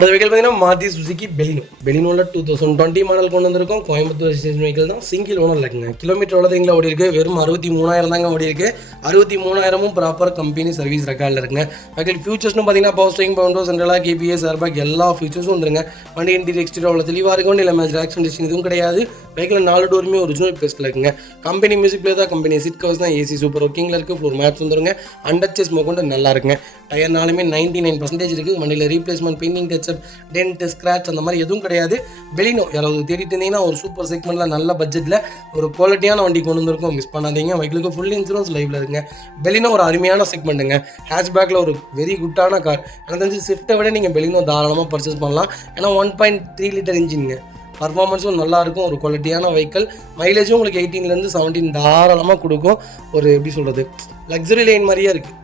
அடுத்த வெஹிக்கிள் பார்த்தீங்கன்னா மாருதி சுசுகி பெலினோவில் 2020 மாடல் கொண்டு வந்திருக்கோம். கோயம்புத்தூர் ரெஜிஸ்ட்ரேஷன் வெஹிக்கிள் தான், சிங்கிள் ஓனர் இருக்குங்க. கிலோமீட்டர் எவ்வளோங்களா ஓடி இருக்கு? வெறும் 63,000 தாங்க ஓடி இருக்கு. 63,000 ப்ராப்பர் கம்பெனி சர்வீஸ் ரெக்கார்டில் இருக்குங்க. வெஹிக்கிள் ஃபியூச்சர்ஸ்னு பார்த்தீங்கன்னா பவர் ஸ்டீரிங், பவுண்டோ, சென்ட்ரலாக, கேபிஎஸ், ஏர்பேக் எல்லா ஃபியூச்சர்ஸும் வந்துருங்க. வண்டி இன்டீரியர் எக்ஸ்டீரியர் அவ்வளோ தெளிவாக இருக்கும். இல்லை மேட்ச் ஆக்சிடென்ட் இதுவும் கிடையாது. வெஹிக்கிள் 4 டோருமே ஒரிஜினல் பேஸ்ட்டில் இருக்குங்க. கம்பெனி மியூசிக் பிளே தான், கம்பெனி சீட் கவர்ஸ் தான், ஏசி சூப்பர் ஒர்க்கிங்கில் இருக்குது. ஃப்ளோர் மேட்ச் வந்துருங்க. அண்டர்ச்சேஸ் மொக்கொண்டு நல்லா இருக்குங்க. டயர்னாலுமே 99% இருக்குது. வண்டியில் replacement, painting, touch up, dent, scratch அந்த மாதிரி எதுவும் கிடையாது. பெலினோ யாராவது தேடிட்டு இருந்தீங்கன்னா ஒரு சூப்பர் செக்மெண்ட்டில் நல்ல பட்ஜெட்டில் ஒரு குவாலிட்டியான வண்டி கொண்டு வந்திருக்கோம். மிஸ் பண்ணாதீங்க. வெஹிக்கிளுக்கு ஃபுல் இன்சூரன்ஸ் லைவில் இருக்குங்க. பெலினோ ஒரு அருமையான செக்மெண்ட்டுங்க. ஹேஷ்பேக்கில் ஒரு வெரி குட்டான கார். எனக்கு தெரிஞ்சு ஸ்விஃப்ட்டை விட நீங்கள் பெலினோ தாராளமாக பர்ச்சேஸ் பண்ணலாம். ஏன்னா 1.3 லிட்டர் இன்ஜினுங்க. பர்ஃபார்மன்ஸும் நல்லாயிருக்கும். ஒரு குவாலிட்டியான வெஹிக்கிள். மைலேஜும் உங்களுக்கு 18 17 தாராளமாக கொடுக்கும். ஒரு எப்படி சொல்கிறது, லக்ஸரி லைன் மாதிரியே இருக்குது.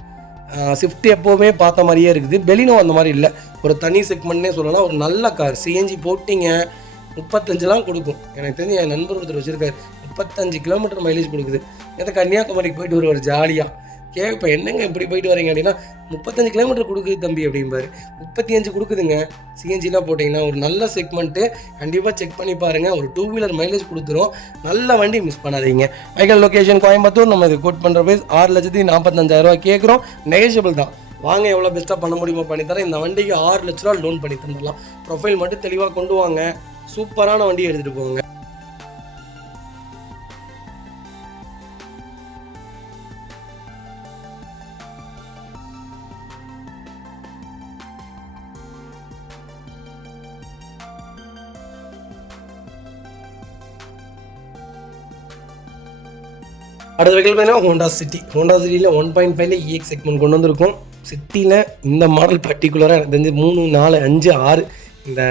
ஸ்விஃப்ட் எப்போவுமே பார்த்த மாதிரியே இருக்குது. பெலினோ அந்த மாதிரி இல்லை. ஒரு தனி செக்மெண்ட்னே சொல்லலாம். ஒரு நல்ல கார். சிஎன்ஜி போட்டிங்க 35 கொடுக்கும். எனக்கு தெரிஞ்சு என் நண்பர் ஒருத்தர் வச்சுருக்காரு. 35 கிலோமீட்டர் மைலேஜ் கொடுக்குது. எதை கன்னியாகுமரிக்கு போயிட்டு வருவார் ஜாலியாக. இப்போ என்னங்க இப்படி போயிட்டு வரீங்க அப்படின்னா 35 கிலோமீட்டர் கொடுக்குது தம்பி அப்படிம்பாரு. 35 கொடுக்குதுங்க. சிஎன்ஜிலாம் போட்டிங்கன்னா ஒரு நல்ல செக்மெண்ட்டு. கண்டிப்பாக செக் பண்ணி பாருங்கள். ஒரு 2 வீலர் மைலேஜ் கொடுத்துரும். நல்ல வண்டி, மிஸ் பண்ணாதீங்க. Vehicle location Coimbatore. நம்ம இது கோட் பண்ணுற ப்ரைஸ் 6,45,000 கேட்குறோம். நெகோஷியபிள் தான். வாங்க, எவ்வளோ பெஸ்ட்டாக பண்ண முடியுமோ பண்ணித்தரேன். இந்த வண்டிக்கு 6 லட்ச ரூபா லோன் பண்ணி தந்துடலாம். ப்ரொஃபைல் மட்டும் தெளிவாக கொண்டு வாங்க. சூப்பரான வண்டியை எடுத்துகிட்டு போங்க. அடுத்த வெஹிக்கிள் பார்த்தீங்கன்னா ஹோண்டா சிட்டியில் 1.5 இஎக்ஸ் செக்மெண்ட் கொண்டு வந்திருக்கும். சிட்டியில் இந்த மாடல் பர்டிகுலராக எனக்கு தெரிஞ்சு 3, 4, 5, 6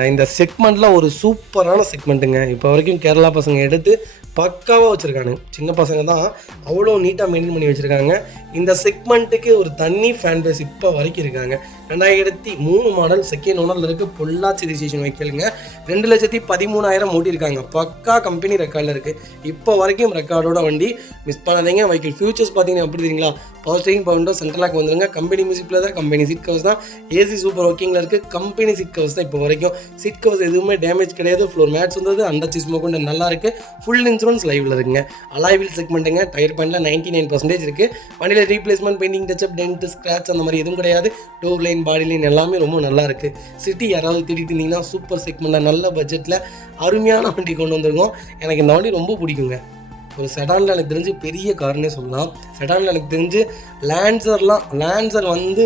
இந்த செக்மெண்ட்டில் ஒரு சூப்பரான செக்மெண்ட்டுங்க. இப்போ வரைக்கும் கேரளா பசங்க எடுத்து பக்காவாக வச்சுருக்காங்க. சின்ன பசங்க தான் அவ்வளோ நீட்டாக மெயின்டைன் பண்ணி வச்சுருக்காங்க. இந்த செக்மெண்ட்டுக்கு ஒரு தனி ஃபேன் பேஸ் இப்போ வரைக்கும் இருக்காங்க. 2003 மாடல், செகண்ட் ஓனரில் இருக்குது. பொள்ளாச்சி ரிஜிஸ்ட்ரேஷன் வெஹிக்கிளுங்க. 2,13,000 ஓட்டியிருக்காங்க. பக்கா கம்பெனி ரெக்கார்டில் இருக்குது. இப்போ வரைக்கும் ரெக்கார்டோட வண்டி, மிஸ் பண்ணாதீங்க. வெஹிக்கிள் ஃபியூச்சர்ஸ் பார்த்தீங்கன்னா எப்படி தெரியுங்களா? பவர் ஸ்டீரிங், பவுண்டோ, சென்ட்ரலாக வந்துருங்க. கம்பெனி மியூசிக்கில் தான், கம்பெனி சீட் கவர்ஸ் தான், ஏசி சூப்பர் ஒர்க்கிங்கில் இருக்குது. கம்பெனி சீட் கவர்ஸ் தான் இப்போ வரைக்கும். சீட் கவர்ஸ் எதுவுமே டேமேஜ் கிடையாது. ஃப்ளோர் மேட்ச் வந்தது, அண்டர்ச்சேஸ் மொக்கொண்டு நல்லா இருக்குது. ஃபுல் இன்சூரன்ஸ் லைவில் இருக்குங்க. Alloy wheel செக்மெண்ட்டுங்க. டயர் பாயிண்டில் 99% இருக்குது. வண்டியில் replacement, painting, touch up, dent, scratch அந்த மாதிரி எதுவும் கிடையாது. டோர் லைன், பாடி லைன் எல்லாமே ரொம்ப நல்லா இருக்குது. சிட்டி யாராவது தேடிட்டு இருந்தீங்கன்னா சூப்பர் செக்மெண்ட்டில் நல்ல பட்ஜெட்டில் அருமையான வண்டி கொண்டு வந்திருக்கோம். எனக்கு இந்த வண்டி ரொம்ப பிடிக்குங்க. ஒரு செடானில் எனக்கு தெரிஞ்சு பெரிய கார்னே சொல்லலாம். செடானில் எனக்கு தெரிஞ்சு லான்சர் வந்து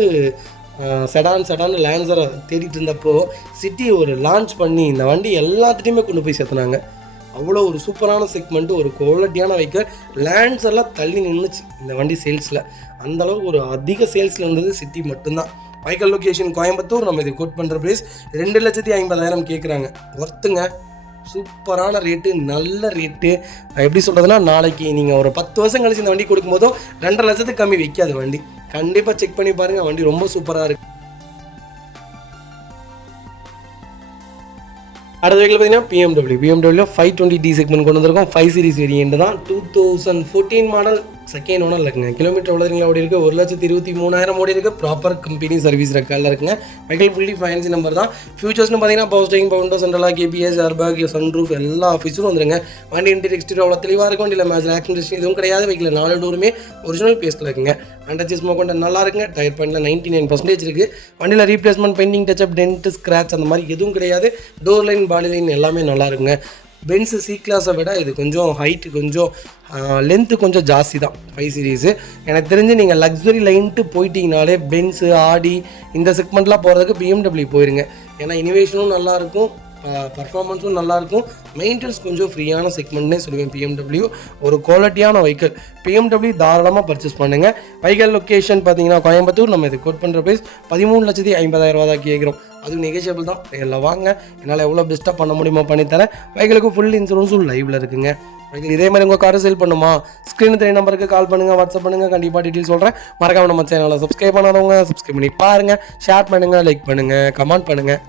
செடான் லான்சரை தேடிட்டு இருந்தப்போ சிட்டி ஒரு லான்ச் பண்ணி இந்த வண்டி எல்லாத்துட்டையுமே கொண்டு போய் சேர்த்துனாங்க. அவ்வளோ ஒரு சூப்பரான செக்மெண்ட்டு, ஒரு குவாலிட்டியான வெஹிக்கிள். லேண்ட்ஸெல்லாம் தள்ளி நின்றுச்சு இந்த வண்டி சேல்ஸில். அந்தளவுக்கு ஒரு அதிக சேல்ஸில் இருந்தது சிட்டி மட்டும்தான். Vehicle location Coimbatore. நம்ம இது கோட் பண்ணுற ப்ரைஸ் 2,50,000 கேட்குறாங்க. ஒர்த்துங்க. சூப்பரான ரேட்டு, நல்ல ரேட்டு. எப்படி சொல்கிறதுனா, நாளைக்கு நீங்கள் ஒரு 10 வருஷம் கழிச்சு இந்த வண்டி கொடுக்கும்போதும் 2.5 லட்சத்துக்கு கம்மி விற்காது வண்டி. கண்டிப்பாக செக் பண்ணி பாருங்கள். வண்டி ரொம்ப சூப்பராக இருக்குது. அடுத்த வெஹிக்கிள் பார்த்தீங்கன்னா பிஎம்டபிள்யூ 520D செக்மெண்ட் கொண்டு வந்திருக்கோம். 5 சீரிஸ் வேரியன்ட் தான். 2014 மாடல், செகண்ட் ஓனர் இருக்குங்க. கிலோமீட்டர் எவ்வளோங்களா ஓடி இருக்குது? 1,23,000 ஓடி இருக்குது. ப்ராப்பர் கம்பெனி சர்வீஸ் ரெக்கார்டில் இருக்குங்க. வெஹிக்கிள் ஃபுல்லி ஃபைனான்சி நம்பர் தான். ஃபியூச்சர்ஸ்னு பார்த்தீங்கன்னா பவர் ஸ்டீரிங், பவுண்டோ, சென்ட்ரலாக, கேபிஎஸ், ஏர்பேக், சன்ரூஃப் எல்லா ஃபீச்சரும் வந்துருங்க. வண்டி இன்டீரியர் எக்ஸ்டீரியர் அவ்வளோ தெளிவாக இருக்கும். வண்டியில் மேட்ச் ஆக்சிடென்ட் எதுவும் கிடையாது. வெஹிக்கிள் 4 டோருமே ஒரிஜினல் பேஸ்ட்டில் இருக்குங்க. அண்டர்ச்சேஸ் மொக்கொண்டு நல்லா இருக்குங்க. டயர் பாயிண்டில் 99% இருக்குது. வண்டியில் replacement, painting, touch up, dent, scratch அந்த மாதிரி எதுவும் கிடையாது. டோர் லைன், பாடி லைன் எல்லாமே நல்லா இருக்குங்க. பென்ஸு சி கிளாஸை விட இது கொஞ்சம் ஹைட்டு, கொஞ்சம் லென்த்து கொஞ்சம் ஜாஸ்தி தான் 5 சீரீஸு. எனக்கு தெரிஞ்சு நீங்கள் லக்ஸரி லைன்ட்டு போயிட்டீங்கனாலே பென்ஸு, ஆடி இந்த செக்மெண்ட்லாம் போகிறதுக்கு பிஎம்டபிள்யூ போயிருங்க. ஏன்னா இனோவேஷனும் நல்லாயிருக்கும், பர்ஃபார்மன்ஸும் நல்லாயிருக்கும். மெயின்டெனன்ஸ் கொஞ்சம் ஃப்ரீயான செக்மெண்ட்னே சொல்லுவேன் பிஎம்டபிள்யூ. ஒரு குவாலிட்டியான வெஹிக்கிள். பிஎம்டபிள்யூ தாராளமாக பர்ச்சேஸ் பண்ணுங்கள். வெஹிக்கிள் லொக்கேஷன் பார்த்தீங்கன்னா கோயம்புத்தூர். நம்ம இது கோட் பண்ணுற ப்ரைஸ் 13,50,000 தான் கேட்குறோம். அதுவும் நெகோஷியபிள் தான். எல்லாம் வாங்க, என்னால் எவ்வளோ பெஸ்ட்டாக பண்ண முடியுமோ பண்ணித்தரேன். வெஹிக்கிளுக்கு ஃபுல் இன்சூரன்ஸும் லைவில் இருக்குங்க. வெஹிக்கிள் இதே மாதிரி உங்கள் காரை சேல் பண்ணுமா? ஸ்க்ரீன் 3 நம்பருக்கு கால் பண்ணுங்கள், வாட்ஸ்அப் பண்ணுங்கள். கண்டிப்பாக டீட்டெயில் சொல்கிறேன். மறக்காம நம்ம சேனலை சப்ஸ்கிரைப் பண்ணாதவங்க சப்ஸ்கிரைப் பண்ணி பாருங்கள். ஷேர் பண்ணுங்கள், லைக் பண்ணுங்கள், கமெண்ட் பண்ணுங்கள்.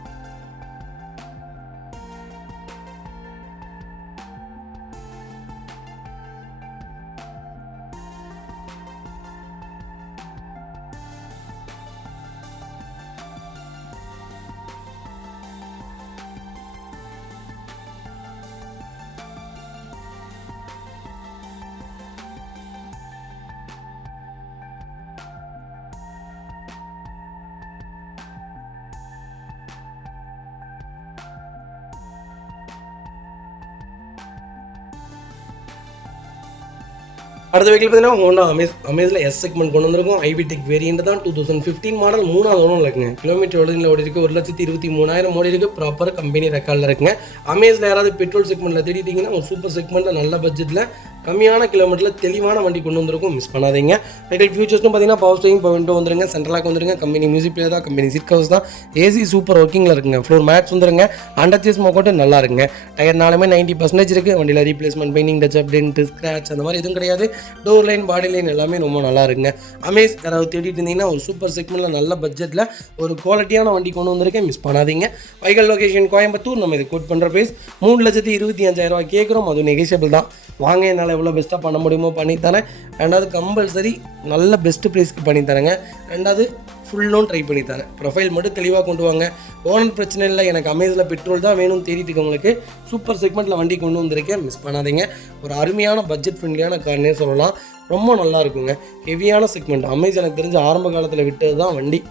அடுத்த வெஹிக்கிள் பார்த்தீங்கன்னா ஹோண்டா அமேஸில் எஸ் செக்மெண்ட் கொண்டு வந்திருக்கும். ஐவிடெக் வேரியன்ட் தான். 2015 மாடல், 3வது ஓனர் இருக்குங்க. கிலோமீட்டர் ஓடி இருக்குது 1,23,000 ஓடி இருக்குது. ப்ராப்பர் கம்பெனி ரெக்கார்டில் இருக்குங்க. அமேஸில் யாராவது பெட்ரோல் செக்மெண்ட்டில் தேடிட்டிங்கன்னா ஒரு சூப்பர் செக்மெண்ட்டில் நல்ல பட்ஜெட்டில் கம்மியான கிலோமீட்டரில் தெளிவான வண்டி கொண்டு வந்திருக்கும். மிஸ் பண்ணாதீங்க. வெஹிக்கிள் ஃபியூச்சர்ஸ்னு பார்த்தீங்கன்னா பவர் ஸ்டீரிங், பவர் விண்டோ வந்துருங்க, சென்ட்ரலாக் வந்துருங்க, கம்பெனி மியூசிக் பிளேயர் தான், கம்பெனி சீட் கவர்ஸ் தான், ஏசி சூப்பர் ஒர்க்கிங்கில் இருக்குங்க. ஃப்ளோர் மேட்ஸ் வந்துருங்க, அண்டர் சேஸ் மோக்கோட்டு நல்லா இருக்குங்க. டயர்னாலுமே 90% இருக்குது. வண்டியில் replacement, painting, touch up, dent, scratch அந்த மாதிரி எதுவும் கிடையாது. டோர் லைன், பாடி லைன் எல்லாமே ரொம்ப நல்லா இருக்குங்க. அமேஸ் யாராவது தேடிட்டு இருந்தீங்கன்னா ஒரு சூப்பர் செக்மெண்ட்டில் நல்ல பட்ஜெட்டில் ஒரு குவாலிட்டியான வண்டி கொண்டு வந்திருக்கேன். மிஸ் பண்ணாதீங்க. Vehicle location Coimbatore. நம்ம இது கோட் பண்ணுற ப்ரைஸ் 3,25,000 கேட்குறோம். அது நெகோஷியபிள் தான். வாங்க, என்னால் எவ்வளோ பெஸ்ட்டாக பண்ண முடியுமோ பண்ணித்தரேன். ரெண்டாவது கம்பல்சரி நல்ல பெஸ்ட்டு ப்ரைஸ்க்கு பண்ணித்தரேங்க. ரெண்டாவது ஃபுல் லோன் ட்ரை பண்ணித்தரேன். ப்ரொஃபைல் மட்டும் தெளிவாக கொண்டு வாங்க. ஓனர் பிரச்சனை இல்லை, எனக்கு அமேஸில் பெட்ரோல் தான் வேணும்னு தேடிட்டு உங்களுக்கு சூப்பர் செக்மெண்ட்டில் வண்டி கொண்டு வந்திருக்கேன். மிஸ் பண்ணாதீங்க. ஒரு அருமையான பட்ஜெட் ஃப்ரெண்ட்லியான கார்னே சொல்லலாம். ரொம்ப நல்லா இருக்குங்க. ஹெவியான செக்மெண்ட். அமேஸ் எனக்கு தெரிஞ்ச ஆரம்ப காலத்தில் விட்டது தான் வண்டி.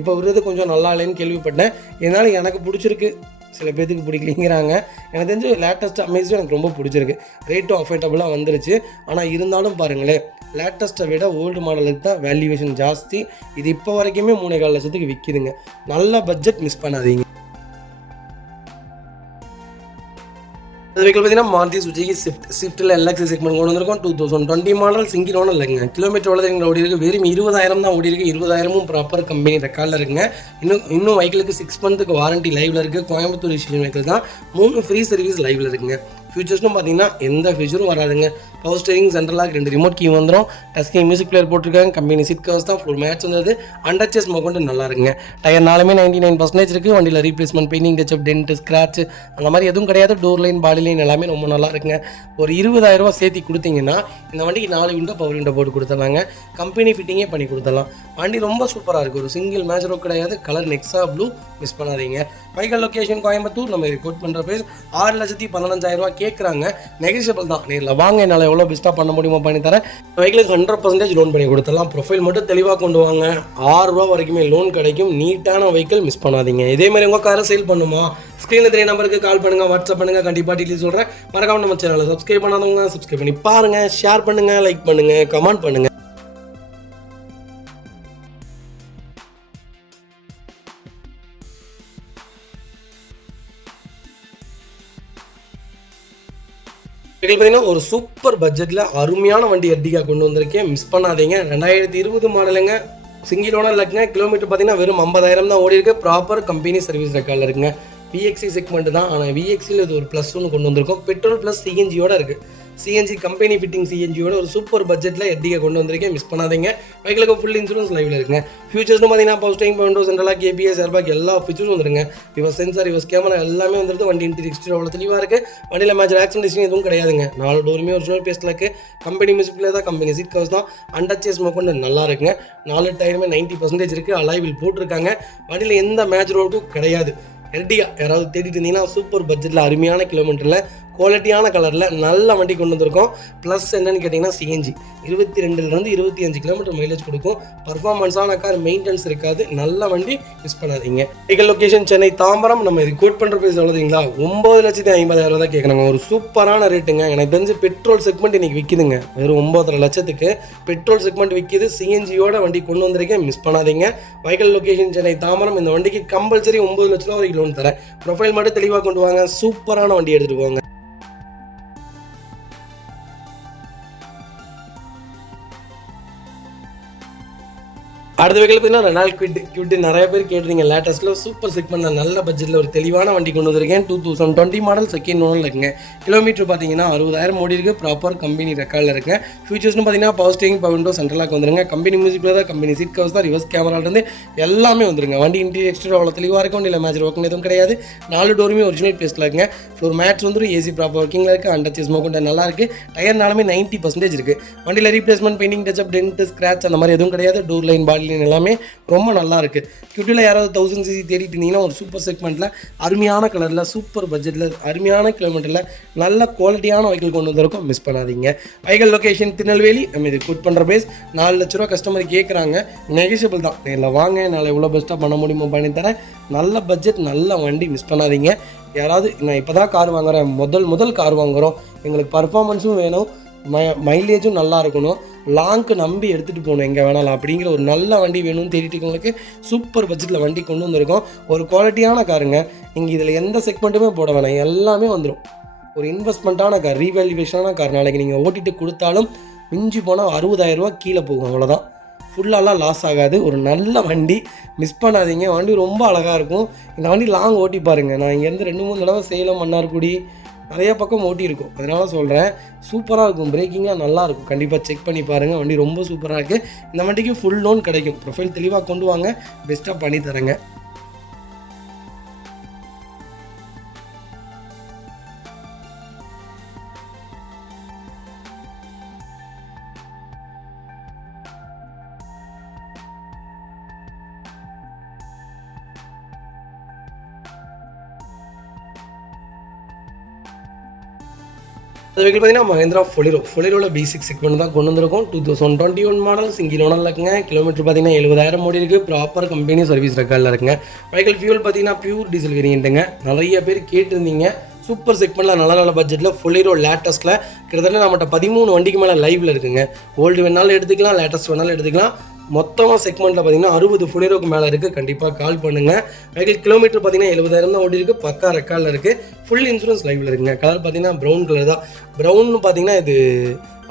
இப்போ விடுறது கொஞ்சம் நல்லா இல்லைன்னு கேள்விப்பட்டேன். இதனால் எனக்கு பிடிச்சிருக்கு, சில பேர்த்துக்கு பிடிக்கலிங்கிறாங்க. எனக்கு தெரிஞ்சு லேட்டஸ்ட் அமேஸும் எனக்கு ரொம்ப பிடிச்சிருக்கு. ரேட்டும் அஃபோர்டபுளாக வந்துருச்சு. ஆனால் இருந்தாலும் பாருங்களேன், லேட்டஸ்ட்டை விட ஓல்டு மாடலுக்கு தான் வேல்யூவேஷன் ஜாஸ்தி. இது இப்போ வரைக்குமே 3,4 லட்சத்துக்கு விற்கிதுங்க. நல்ல பட்ஜெட், மிஸ் பண்ணாதீங்க. அது வெஹிக்கிள் பார்த்தீங்கன்னா மாருதி சுஜுகி ஸ்விஃப்ட்டில் எல்எக்ஸி செக்மெண்ட் கொண்டு வந்திருக்கோம். 2020 மாடல், சிங்கிள் ஓனர் இல்லைங்க. கிலோமீட்டர் எவ்வளோ ஓடி இருக்குது? வெறும் 20,000 தான் ஓடி இருக்குது. 20,000 ப்ராப்பர் கம்பெனி ரெக்கார்டில் இருக்குங்க. இன்னும் வெஹிக்கிளுக்கு 6 மந்த்துக்கு வாரண்டி லைவில் இருக்குது. கோயம்புத்தூர் இஷ்யூ வெஹிக்கிள் தான். 3 ஃப்ரீ சர்வீஸ் லைவில் இருக்குங்க. ஃபியூச்சர்ஸ்னு பார்த்தீங்கன்னா எந்த ஃபியூச்சரும் வராதுங்க. Power steering, central lock, 2 remote key வந்துடும். டஸ்கிங் மியூசிக் பிளேயர் போட்டிருக்காங்க. கம்பெனி சீட் கவர்ஸ் தான். ஃபுல் மேட்ச் வந்தது. அண்டர் சேஸ் மோக்கொண்டு நல்லா இருக்குங்க. டயர்னாலுமே 99% இருக்குது. வண்டியில் replacement, painting, touch up, dent, scratch அந்த மாதிரி எதுவும் கிடையாது. டோர் லைன், பாடி லைன் எல்லாமே ரொம்ப நல்லா இருக்குங்க. ஒரு 20,000 சேர்த்து கொடுத்தீங்கன்னா இந்த வண்டிக்கு 4 விண்டோ பவர் விண்டோ போட்டு கொடுத்துடலாங்க. கம்பெனி ஃபிட்டிங்கே பண்ணி கொடுத்துடலாம். வண்டி ரொம்ப சூப்பராக இருக்குது. ஒரு சிங்கிள் மேட்ச் ரோக் கிடையாது. Colour Nexa blue. மிஸ் பண்ணாதீங்க. Vehicle location Coimbatore. நம்ம கோட் பண்ணுற ப்ரைஸ் 6,15,000 கேட்குறாங்க. நெகோஷியபிள் தான். நேரில் வாங்க, என்னால் எவ்வளோ பெஸ்ட்டாக பண்ண முடியுமோ பண்ணித்தரேன். வெஹிக்கிளுக்கு 100% லோன் பண்ணி கொடுத்துடலாம். ப்ரொஃபைல் மட்டும் தெளிவாக கொண்டு வாங்க. 6 ரூபா வரைக்குமே லோன் கிடைக்கும். நீட்டான வெஹிக்கிள். மிஸ் பண்ணாதீங்க. இதேமாதிரி உங்கள் காரை சேல் பண்ணுமா? ஸ்க்ரீனில் 3 நம்பருக்கு கால் பண்ணுங்கள், வாட்ஸ்அப் பண்ணுங்கள். கண்டிப்பாக டீட்டெயில் சொல்கிறேன். மறக்காம நம்ம சேனலை சப்ஸ்கிரைப் பண்ணாதவங்க சப்ஸ்கிரைப் பண்ணி பாருங்கள். ஷேர் பண்ணுங்கள், லைக் பண்ணுங்கள், கமெண்ட் பண்ணுங்கள். பார்த்தீங்கன்னா ஒரு சூப்பர் பட்ஜெட்டில் அருமையான வண்டி எர்டிகா கொண்டு வந்திருக்கேன். மிஸ் பண்ணாதீங்க. 2020 மாடலுங்க. சிங்கிள் ஓனர் இருக்குங்க. கிலோமீட்டர் பார்த்தீங்கன்னா வெறும் 50,000 தான் ஓடி இருக்குது. ப்ராப்பர் கம்பெனி சர்வீஸ் ரெக்கார்டில் இருக்குங்க. விஎக்ஸி செக்மெண்ட் தான். ஆனால் விஎக்ஸியில் இது ஒரு ப்ளஸ் ஒன்று கொண்டு வந்திருக்கோம். பெட்ரோல் ப்ளஸ் சிஎன்ஜியோட இருக்குது. சிஎன்ஜி கம்பெனி ஃபிட்டிங் சிஎன்ஜியோட ஒரு சூப்பர் பட்ஜெட்டில் எர்டிகா கொண்டு வந்திருக்கேன். மிஸ் பண்ணாதீங்க. வெஹிக்கிளுக்கு ஃபுல் இன்சூரன்ஸ் லைவில் இருக்குங்க. ஃபியூச்சர்ஸ்னு பார்த்தீங்கன்னா power steering, power window, central lock, ABS, airbag எல்லா ஃபீச்சர்ஸும் வந்துருங்க. ரிவர்ஸ் சென்சார், ரிவர்ஸ் கேமரா எல்லாமே வந்துருது. வண்டி இன்டீரியர் அவ்வளோ தெளிவாக இருக்குது. வண்டியில் மேஜர் ஆக்சிடென்ட் எதுவும் கிடையாதுங்க. 4 டோருமே ஒரிஜினல் பேஸ்ட்டில் இருக்குது. கம்பெனி மியூசிக் பிளேயர் தான். கம்பெனி சீட் கவர்ஸ் தான். அண்டர் சேஸ் மோக்கொண்டு நல்லா இருக்குங்க. 4 டயருமே 90% இருக்குது. அலாய்வில் போட்டிருக்காங்க. வண்டியில் எந்த மேஜர் ரோடும் கிடையாது. எர்டிகா யாராவது தேடிட்டு இருந்தீங்கன்னா சூப்பர் பட்ஜெட்டில் அருமையான கிலோமீட்டரில் குவாலிட்டியான கலரில் நல்ல வண்டி கொண்டு வந்திருக்கோம். ப்ளஸ் என்னன்னு கேட்டிங்கன்னா சிஎன்ஜி 22 25 கிலோமீட்டர் மைலேஜ் கொடுக்கும். பர்ஃபார்மன்ஸான கார், மெயின்டெனன்ஸ் இருக்காது. நல்ல வண்டி. மிஸ் பண்ணாதீங்க. Vehicle location Chennai Tambaram. நம்ம இது கோட் பண்ணுற ப்ரைஸ் எவ்வளோங்களா? 9,50,000 தான் கேட்குறாங்க. ஒரு சூப்பரான ரேட்டுங்க. எனக்கு தெரிஞ்சு பெட்ரோல் செக்மெண்ட் இன்றைக்கி விற்கிதுங்க. வெறும் 9.5 லட்சத்துக்கு பெட்ரோல் செக்மெண்ட் விற்கிது. சிஎன்ஜியோட வண்டி கொண்டு வந்திருக்கேன். மிஸ் பண்ணாதீங்க. Vehicle location Chennai Tambaram. இந்த வண்டிக்கு கம்பல்சரி 9 லட்ச ரூபா வரைக்கும் லோன் தரேன். ப்ரொஃபைல் மட்டும் தெளிவாக கொண்டு வாங்க. சூப்பரான வண்டி எடுத்துகிட்டு போங்க. அடுத்த வெஹிக்கிள் பார்த்தீங்கன்னா ரெனால்ட் குவிட் நிறைய பேர் கேட்டுறீங்க. லேட்டஸ்ட்டில் சூப்பர் செக்மெண்ட்டில் நல்ல பட்ஜெட்டில் ஒரு தெளிவான வண்டி கொண்டு வந்திருக்கேன். 2020 மாடல், செகண்ட் ஓனர் இருக்குங்க. கிலோமீட்டர் பார்த்தீங்கன்னா 60,000 ஓடி இருக்குது. ப்ராப்பர் கம்பெனி ரெக்கார்டில் இருக்குங்க. ஃபியூச்சர்ஸ்னு பார்த்தீங்கன்னா power steering, power window, central lock வந்துருங்க. கம்பெனி மியூசிக் தான். கம்பெனி சீட் கவர்ஸ் தான். ரிவர்ஸ் கேமராலேருந்து எல்லாமே வந்துருங்க. வண்டி இன்டீரியர் எக்ஸ்டீரியர் அவ்வளோ தெளிவாக இருக்கும். இல்லை மேஜர் ஒர்க் எதுவும் கிடையாது. 4 டோருமே ஒரிஜினல் பேஸ்ட்டில் இருக்குங்க. ஃப்ளோர் மேட்ச் வந்துடும். ஏசி ப்ராப்பர் ஒர்க்கிங்கில் இருக்குது. அண்டர் சேஸ் மோக்கொண்டு நல்லா இருக்குது. டயர்னாலுமே 90% இருக்குது. வண்டியில் replacement, painting, touch up, dent, scratch அந்த மாதிரி எதுவும் கிடையாது. டோர் லைன், பாடி லைன் எல்லாமே ரொம்ப நல்லா இருக்குது. கியூட்டியில் யாராவது 1000cc தேடிட்டு இருந்தீங்கன்னா ஒரு சூப்பர் செக்மெண்ட்டில் அருமையான கலரில் சூப்பர் பட்ஜெட்டில் அருமையான கிலோமீட்டரில் நல்ல குவாலிட்டியான வெஹிக்கிள் கொண்டு வந்திருக்கோம். மிஸ் பண்ணாதீங்க. Vehicle location Tirunelveli. நம்ம இது கோட் பண்ணுற பேஸ் 4 லட்ச ரூபா கஸ்டமர் கேட்குறாங்க. நெகோஷியபிள் தான். நேரில் வாங்க, என்னால் எவ்வளோ பெஸ்ட்டாக பண்ண முடியுமோ பண்ணித்தரேன். நல்ல பட்ஜெட், நல்ல வண்டி. மிஸ் பண்ணாதீங்க. யாராவது நான் இப்போ தான் கார் வாங்குகிறேன், முதல் கார் வாங்குகிறோம், எங்களுக்கு பர்ஃபார்மன்ஸும் வேணும், மைலேஜும் நல்லா இருக்கணும், லாங்க்கு நம்பி எடுத்துகிட்டு போகணும் எங்கே வேணாலும் அப்படிங்கிற ஒரு நல்ல வண்டி வேணும்னு தேடிட்டுங்களுக்கு சூப்பர் பட்ஜெட்டில் வண்டி கொண்டு வந்திருக்கோம். ஒரு குவாலிட்டியான காருங்க. நீங்கள் இதில் எந்த செக்மெண்ட்டுமே போட வேணாம், எல்லாமே வந்துடும். ஒரு இன்வெஸ்ட்மெண்ட்டான கார், ரீவேல்யூவேஷனான கார். நாளைக்கு நீங்கள் ஓட்டிட்டு கொடுத்தாலும் மிஞ்சி போனால் 60,000 ரூபா கீழே போகும், அவ்வளோதான். ஃபுல்லாலாம் லாஸ் ஆகாது. ஒரு நல்ல வண்டி, மிஸ் பண்ணாதீங்க. வண்டி ரொம்ப அழகாக இருக்கும். இந்த வண்டி லாங் ஓட்டி பாருங்கள். நான் இங்கேருந்து 2-3 தடவை சேலம், மன்னார்குடி நிறைய பக்கம் ஓட்டியிருக்கும், அதனால சொல்கிறேன். சூப்பராக இருக்கும், பிரேக்கிங்லாம் நல்லாயிருக்கும். கண்டிப்பாக செக் பண்ணி பாருங்கள். வண்டி ரொம்ப சூப்பராக இருக்குது. இந்த வண்டிக்கு ஃபுல் லோன் கிடைக்கும். ப்ரொஃபைல் தெளிவாக கொண்டு வாங்க, பெஸ்ட்டாக பண்ணி தரேங்க. அது வெஹிக்கிள் பார்த்தீங்கன்னா மஹேந்திரா ஃபொலிரோவில் பேசிக் செக்மெண்ட் தான் கொண்டு வந்திருக்கோம். 2021 மாடல், சிங்கிள் ஓனரில் இருக்குங்க. கிலோமீட்டர் பார்த்தீங்கன்னா 70,000 ஓடி இருக்குது. ப்ராப்பர் கம்பெனி சர்வீஸ் ரெக்கார்டில் இருக்குங்க. வெஹிக்கிள் ஃபியூல் பார்த்தீங்கன்னா பியூர் டீசல் வேரியண்ட்டுங்க. நிறைய பேர் கேட்டிருந்தீங்க. சூப்பர் செக்மெண்ட்டில் நல்ல நல்ல பட்ஜெட்டில் ஃபொலிரோ லேட்டஸ்ட்டில் கிட்டத்தட்ட நம்மகிட்ட 13 வண்டிக்கு மேலே லைவில் இருக்குங்க. ஓல்டு வேணாலும் எடுத்துக்கலாம், லேட்டஸ்ட் வேணாலும் எடுத்துக்கலாம். மொத்தமாக செக்மெண்ட்டில் பார்த்தீங்கன்னா 60 ஃபுலிரோக்கு மேலே இருக்குது. கண்டிப்பாக கால் பண்ணுங்கள். வெஹிக்கிள் கிலோமீட்டர் பார்த்தீங்கன்னா 70,000 தான் ஓடி இருக்குது. பக்கா ரெக்கார்டில் இருக்குது. ஃபுல் இன்சூரன்ஸ் லைவில் இருக்குங்க. கலர் பார்த்தீங்கன்னா ப்ரௌன் கலர் தான். ப்ரௌன்னு பார்த்தீங்கன்னா இது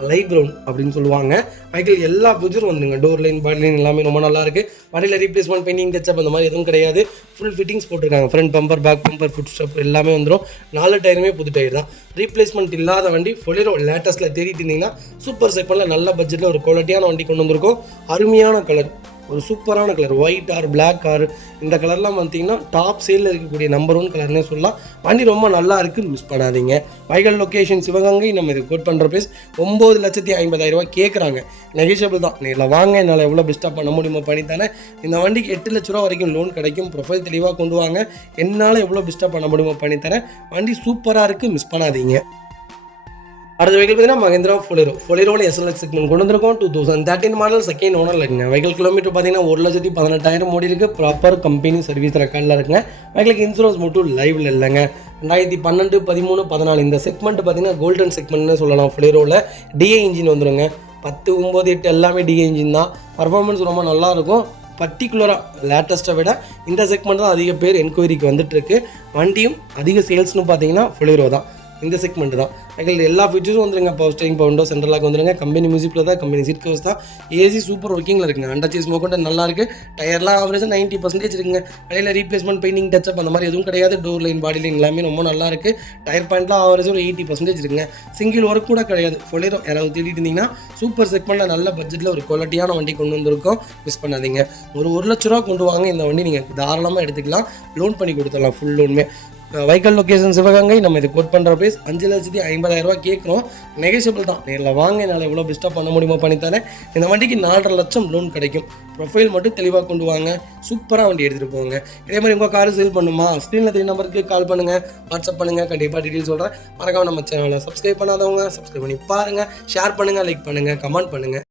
லைட் ப்ரௌன் அப்படின்னு சொல்லுவாங்க. வெஹிக்கிள் எல்லா ஃபியூச்சரும் வந்துங்க. டோர் லைன், பாடி லைன் எல்லாமே ரொம்ப நல்லா இருக்குது. வண்டியில் ரீப்ளேஸ்மெண்ட், பெயிண்டிங், டச்சப் அந்த மாதிரி எதுவும் கிடையாது. ஃபுல் ஃபிட்டிங்ஸ் போட்டிருக்காங்க. Front bumper, back bumper, foot step எல்லாமே வந்துடும். 4 டயருமே புது டயர் தான். ரீப்ளேஸ்மெண்ட் இல்லாத வண்டி ஃபொலிரோ லேட்டஸ்ட்டில் தேடிட்டு இருந்தீங்கன்னா சூப்பர் செக்மெண்ட்டில் நல்ல பட்ஜெட்டில் ஒரு குவாலிட்டியான வண்டி கொண்டு வந்திருக்கோம். அருமையான கலர், ஒரு சூப்பரான colour, white or black car, இந்த கலர்லாம் பார்த்தீங்கன்னா டாப் சேலில் இருக்கக்கூடிய நம்பர் 1 கலர்னே சொல்லலாம். வண்டி ரொம்ப நல்லா இருக்குது, மிஸ் பண்ணாதீங்க. Vehicle location Sivaganga. நம்ம இது கோட் பண்ணுற ப்ரைஸ் 9,50,000 ரூபா கேட்குறாங்க. நெகிஷியபிள் தான். நேரில் வாங்க, என்னால் எவ்வளோ பெஸ்ட்டாக பண்ண முடியுமோ பண்ணித்தானே. இந்த வண்டிக்கு 8 லட்ச ரூபா வரைக்கும் லோன் கிடைக்கும். ப்ரொஃபைல் தெளிவாக கொண்டு வாங்க, என்னால் எவ்வளோ பெஸ்ட்டாக பண்ண முடியுமோ பண்ணித்தரேன். வண்டி சூப்பராக இருக்குது, மிஸ் பண்ணாதீங்க. அடுத்த வெஹிக்கிள் பார்த்தீங்கன்னா மஹேந்திரா ஃபொலிரோவில் SLX செக்மெண்ட் கொண்டு வந்திருக்கோம். 2013 மாடல், செகண்ட் ஓனரில் இருக்குங்க. வெஹிக்கிள் கிலோமீட்டர் பார்த்தீங்கன்னா 1,18,000 ஓடி இருக்குது. ப்ராப்பர் கம்பெனி சர்வீஸ் ரெக்கார்டில் இருக்குங்க. வெஹிக்கிளுக்கு இன்சூரன்ஸ் மட்டும் லைவில் இல்லைங்க. 2012, 13, 14 இந்த செக்மெண்ட் பார்த்தீங்கன்னா கோல்டன் செக்மெண்ட்னு சொல்லலாம். ஃபொலிரோவில் டிஏ இன்ஜின் வந்துடுங்க. 10, 9, 8 எல்லாமே டிஏ இன்ஜின் தான். பர்ஃபார்மன்ஸ் ரொம்ப நல்லாயிருக்கும். பர்டிகுலராக லேட்டஸ்ட்டை விட இந்த செக்மெண்ட் தான் அதிக பேர் என்கொயரிக்கு வந்துட்டுருக்கு. வண்டியும் அதிக சேல்ஸ்னு பார்த்தீங்கன்னா ஃபொலிரோ தான். இந்த செக்மெண்ட் தான். எங்களுக்கு எல்லா ஃபீச்சர்ஸும் வந்துருங்க. பவர் ஸ்டீரிங், பவுண்டோ, சென்ட்ரலாக வந்துருங்க. கம்பெனி மியூசிக்கில் தான், கம்பெனி சீட் கவர்ஸ் தான். ஏசி சூப்பர் ஒர்க்கிங்கில் இருக்குங்க. அண்டர் சீஸ் மோக்கொண்டு நல்லா இருக்குது. டயர்லாம் ஆவரேஜ் 90% இருக்குங்க. இடையில ரீப்ளேஸ்மெண்ட், பெயிண்டிங், டச்சப் அந்த மாதிரி எதுவும் கிடையாது. டோர் லைன், பாடி லைன் எல்லாமே ரொம்ப நல்லா இருக்குது. டயர் பாயிண்ட்லாம் ஆவரேஜ் ஒரு 80% இருக்குங்க. சிங்கிள் ஒர்க் கூட கிடையாது. ஃபொலிரோ யாராவது தேடிட்டு இருந்தீங்கன்னா சூப்பர் செக்மெண்ட்டில் நல்ல பட்ஜெட்டில் ஒரு குவாலிட்டியான வண்டி கொண்டு வந்திருக்கோம். மிஸ் பண்ணாதீங்க. ஒரு 1 லட்ச ரூபா கொண்டு வாங்க. இந்த வண்டி நீங்கள் தாராளமாக எடுத்துக்கலாம். லோன் பண்ணி கொடுத்துடலாம், ஃபுல் லோனுமே. Vehicle location Sivaganga. நம்ம இது கோட் பண்ணுற ப்ரைஸ் 5,50,000 ரூபா கேட்குறோம். நெகோஷியபிள் தான். நேரில் வாங்க, என்னால் எவ்வளோ பெஸ்ட்டாக பண்ண முடியுமோ பண்ணித்தரேன். இந்த வண்டிக்கு 4.5 லட்சம் லோன் கிடைக்கும். ப்ரொஃபைல் மட்டும் தெளிவாக கொண்டு வாங்க. சூப்பராக வண்டி எடுத்துகிட்டு போங்க. இதே மாதிரி உங்கள் கார் சேல் பண்ணுமா, ஸ்க்ரீனில் 3 நம்பருக்கு கால் பண்ணுங்கள், வாட்ஸ்அப் பண்ணுங்கள். கண்டிப்பாக டீட்டெயில் சொல்கிறேன். மறக்காம நம்ம சேனலை சப்ஸ்கிரைப் பண்ணாதவங்க சப்ஸ்கிரைப் பண்ணி பாருங்கள். ஷேர் பண்ணுங்கள், லைக் பண்ணுங்கள், கமெண்ட் பண்ணுங்கள்.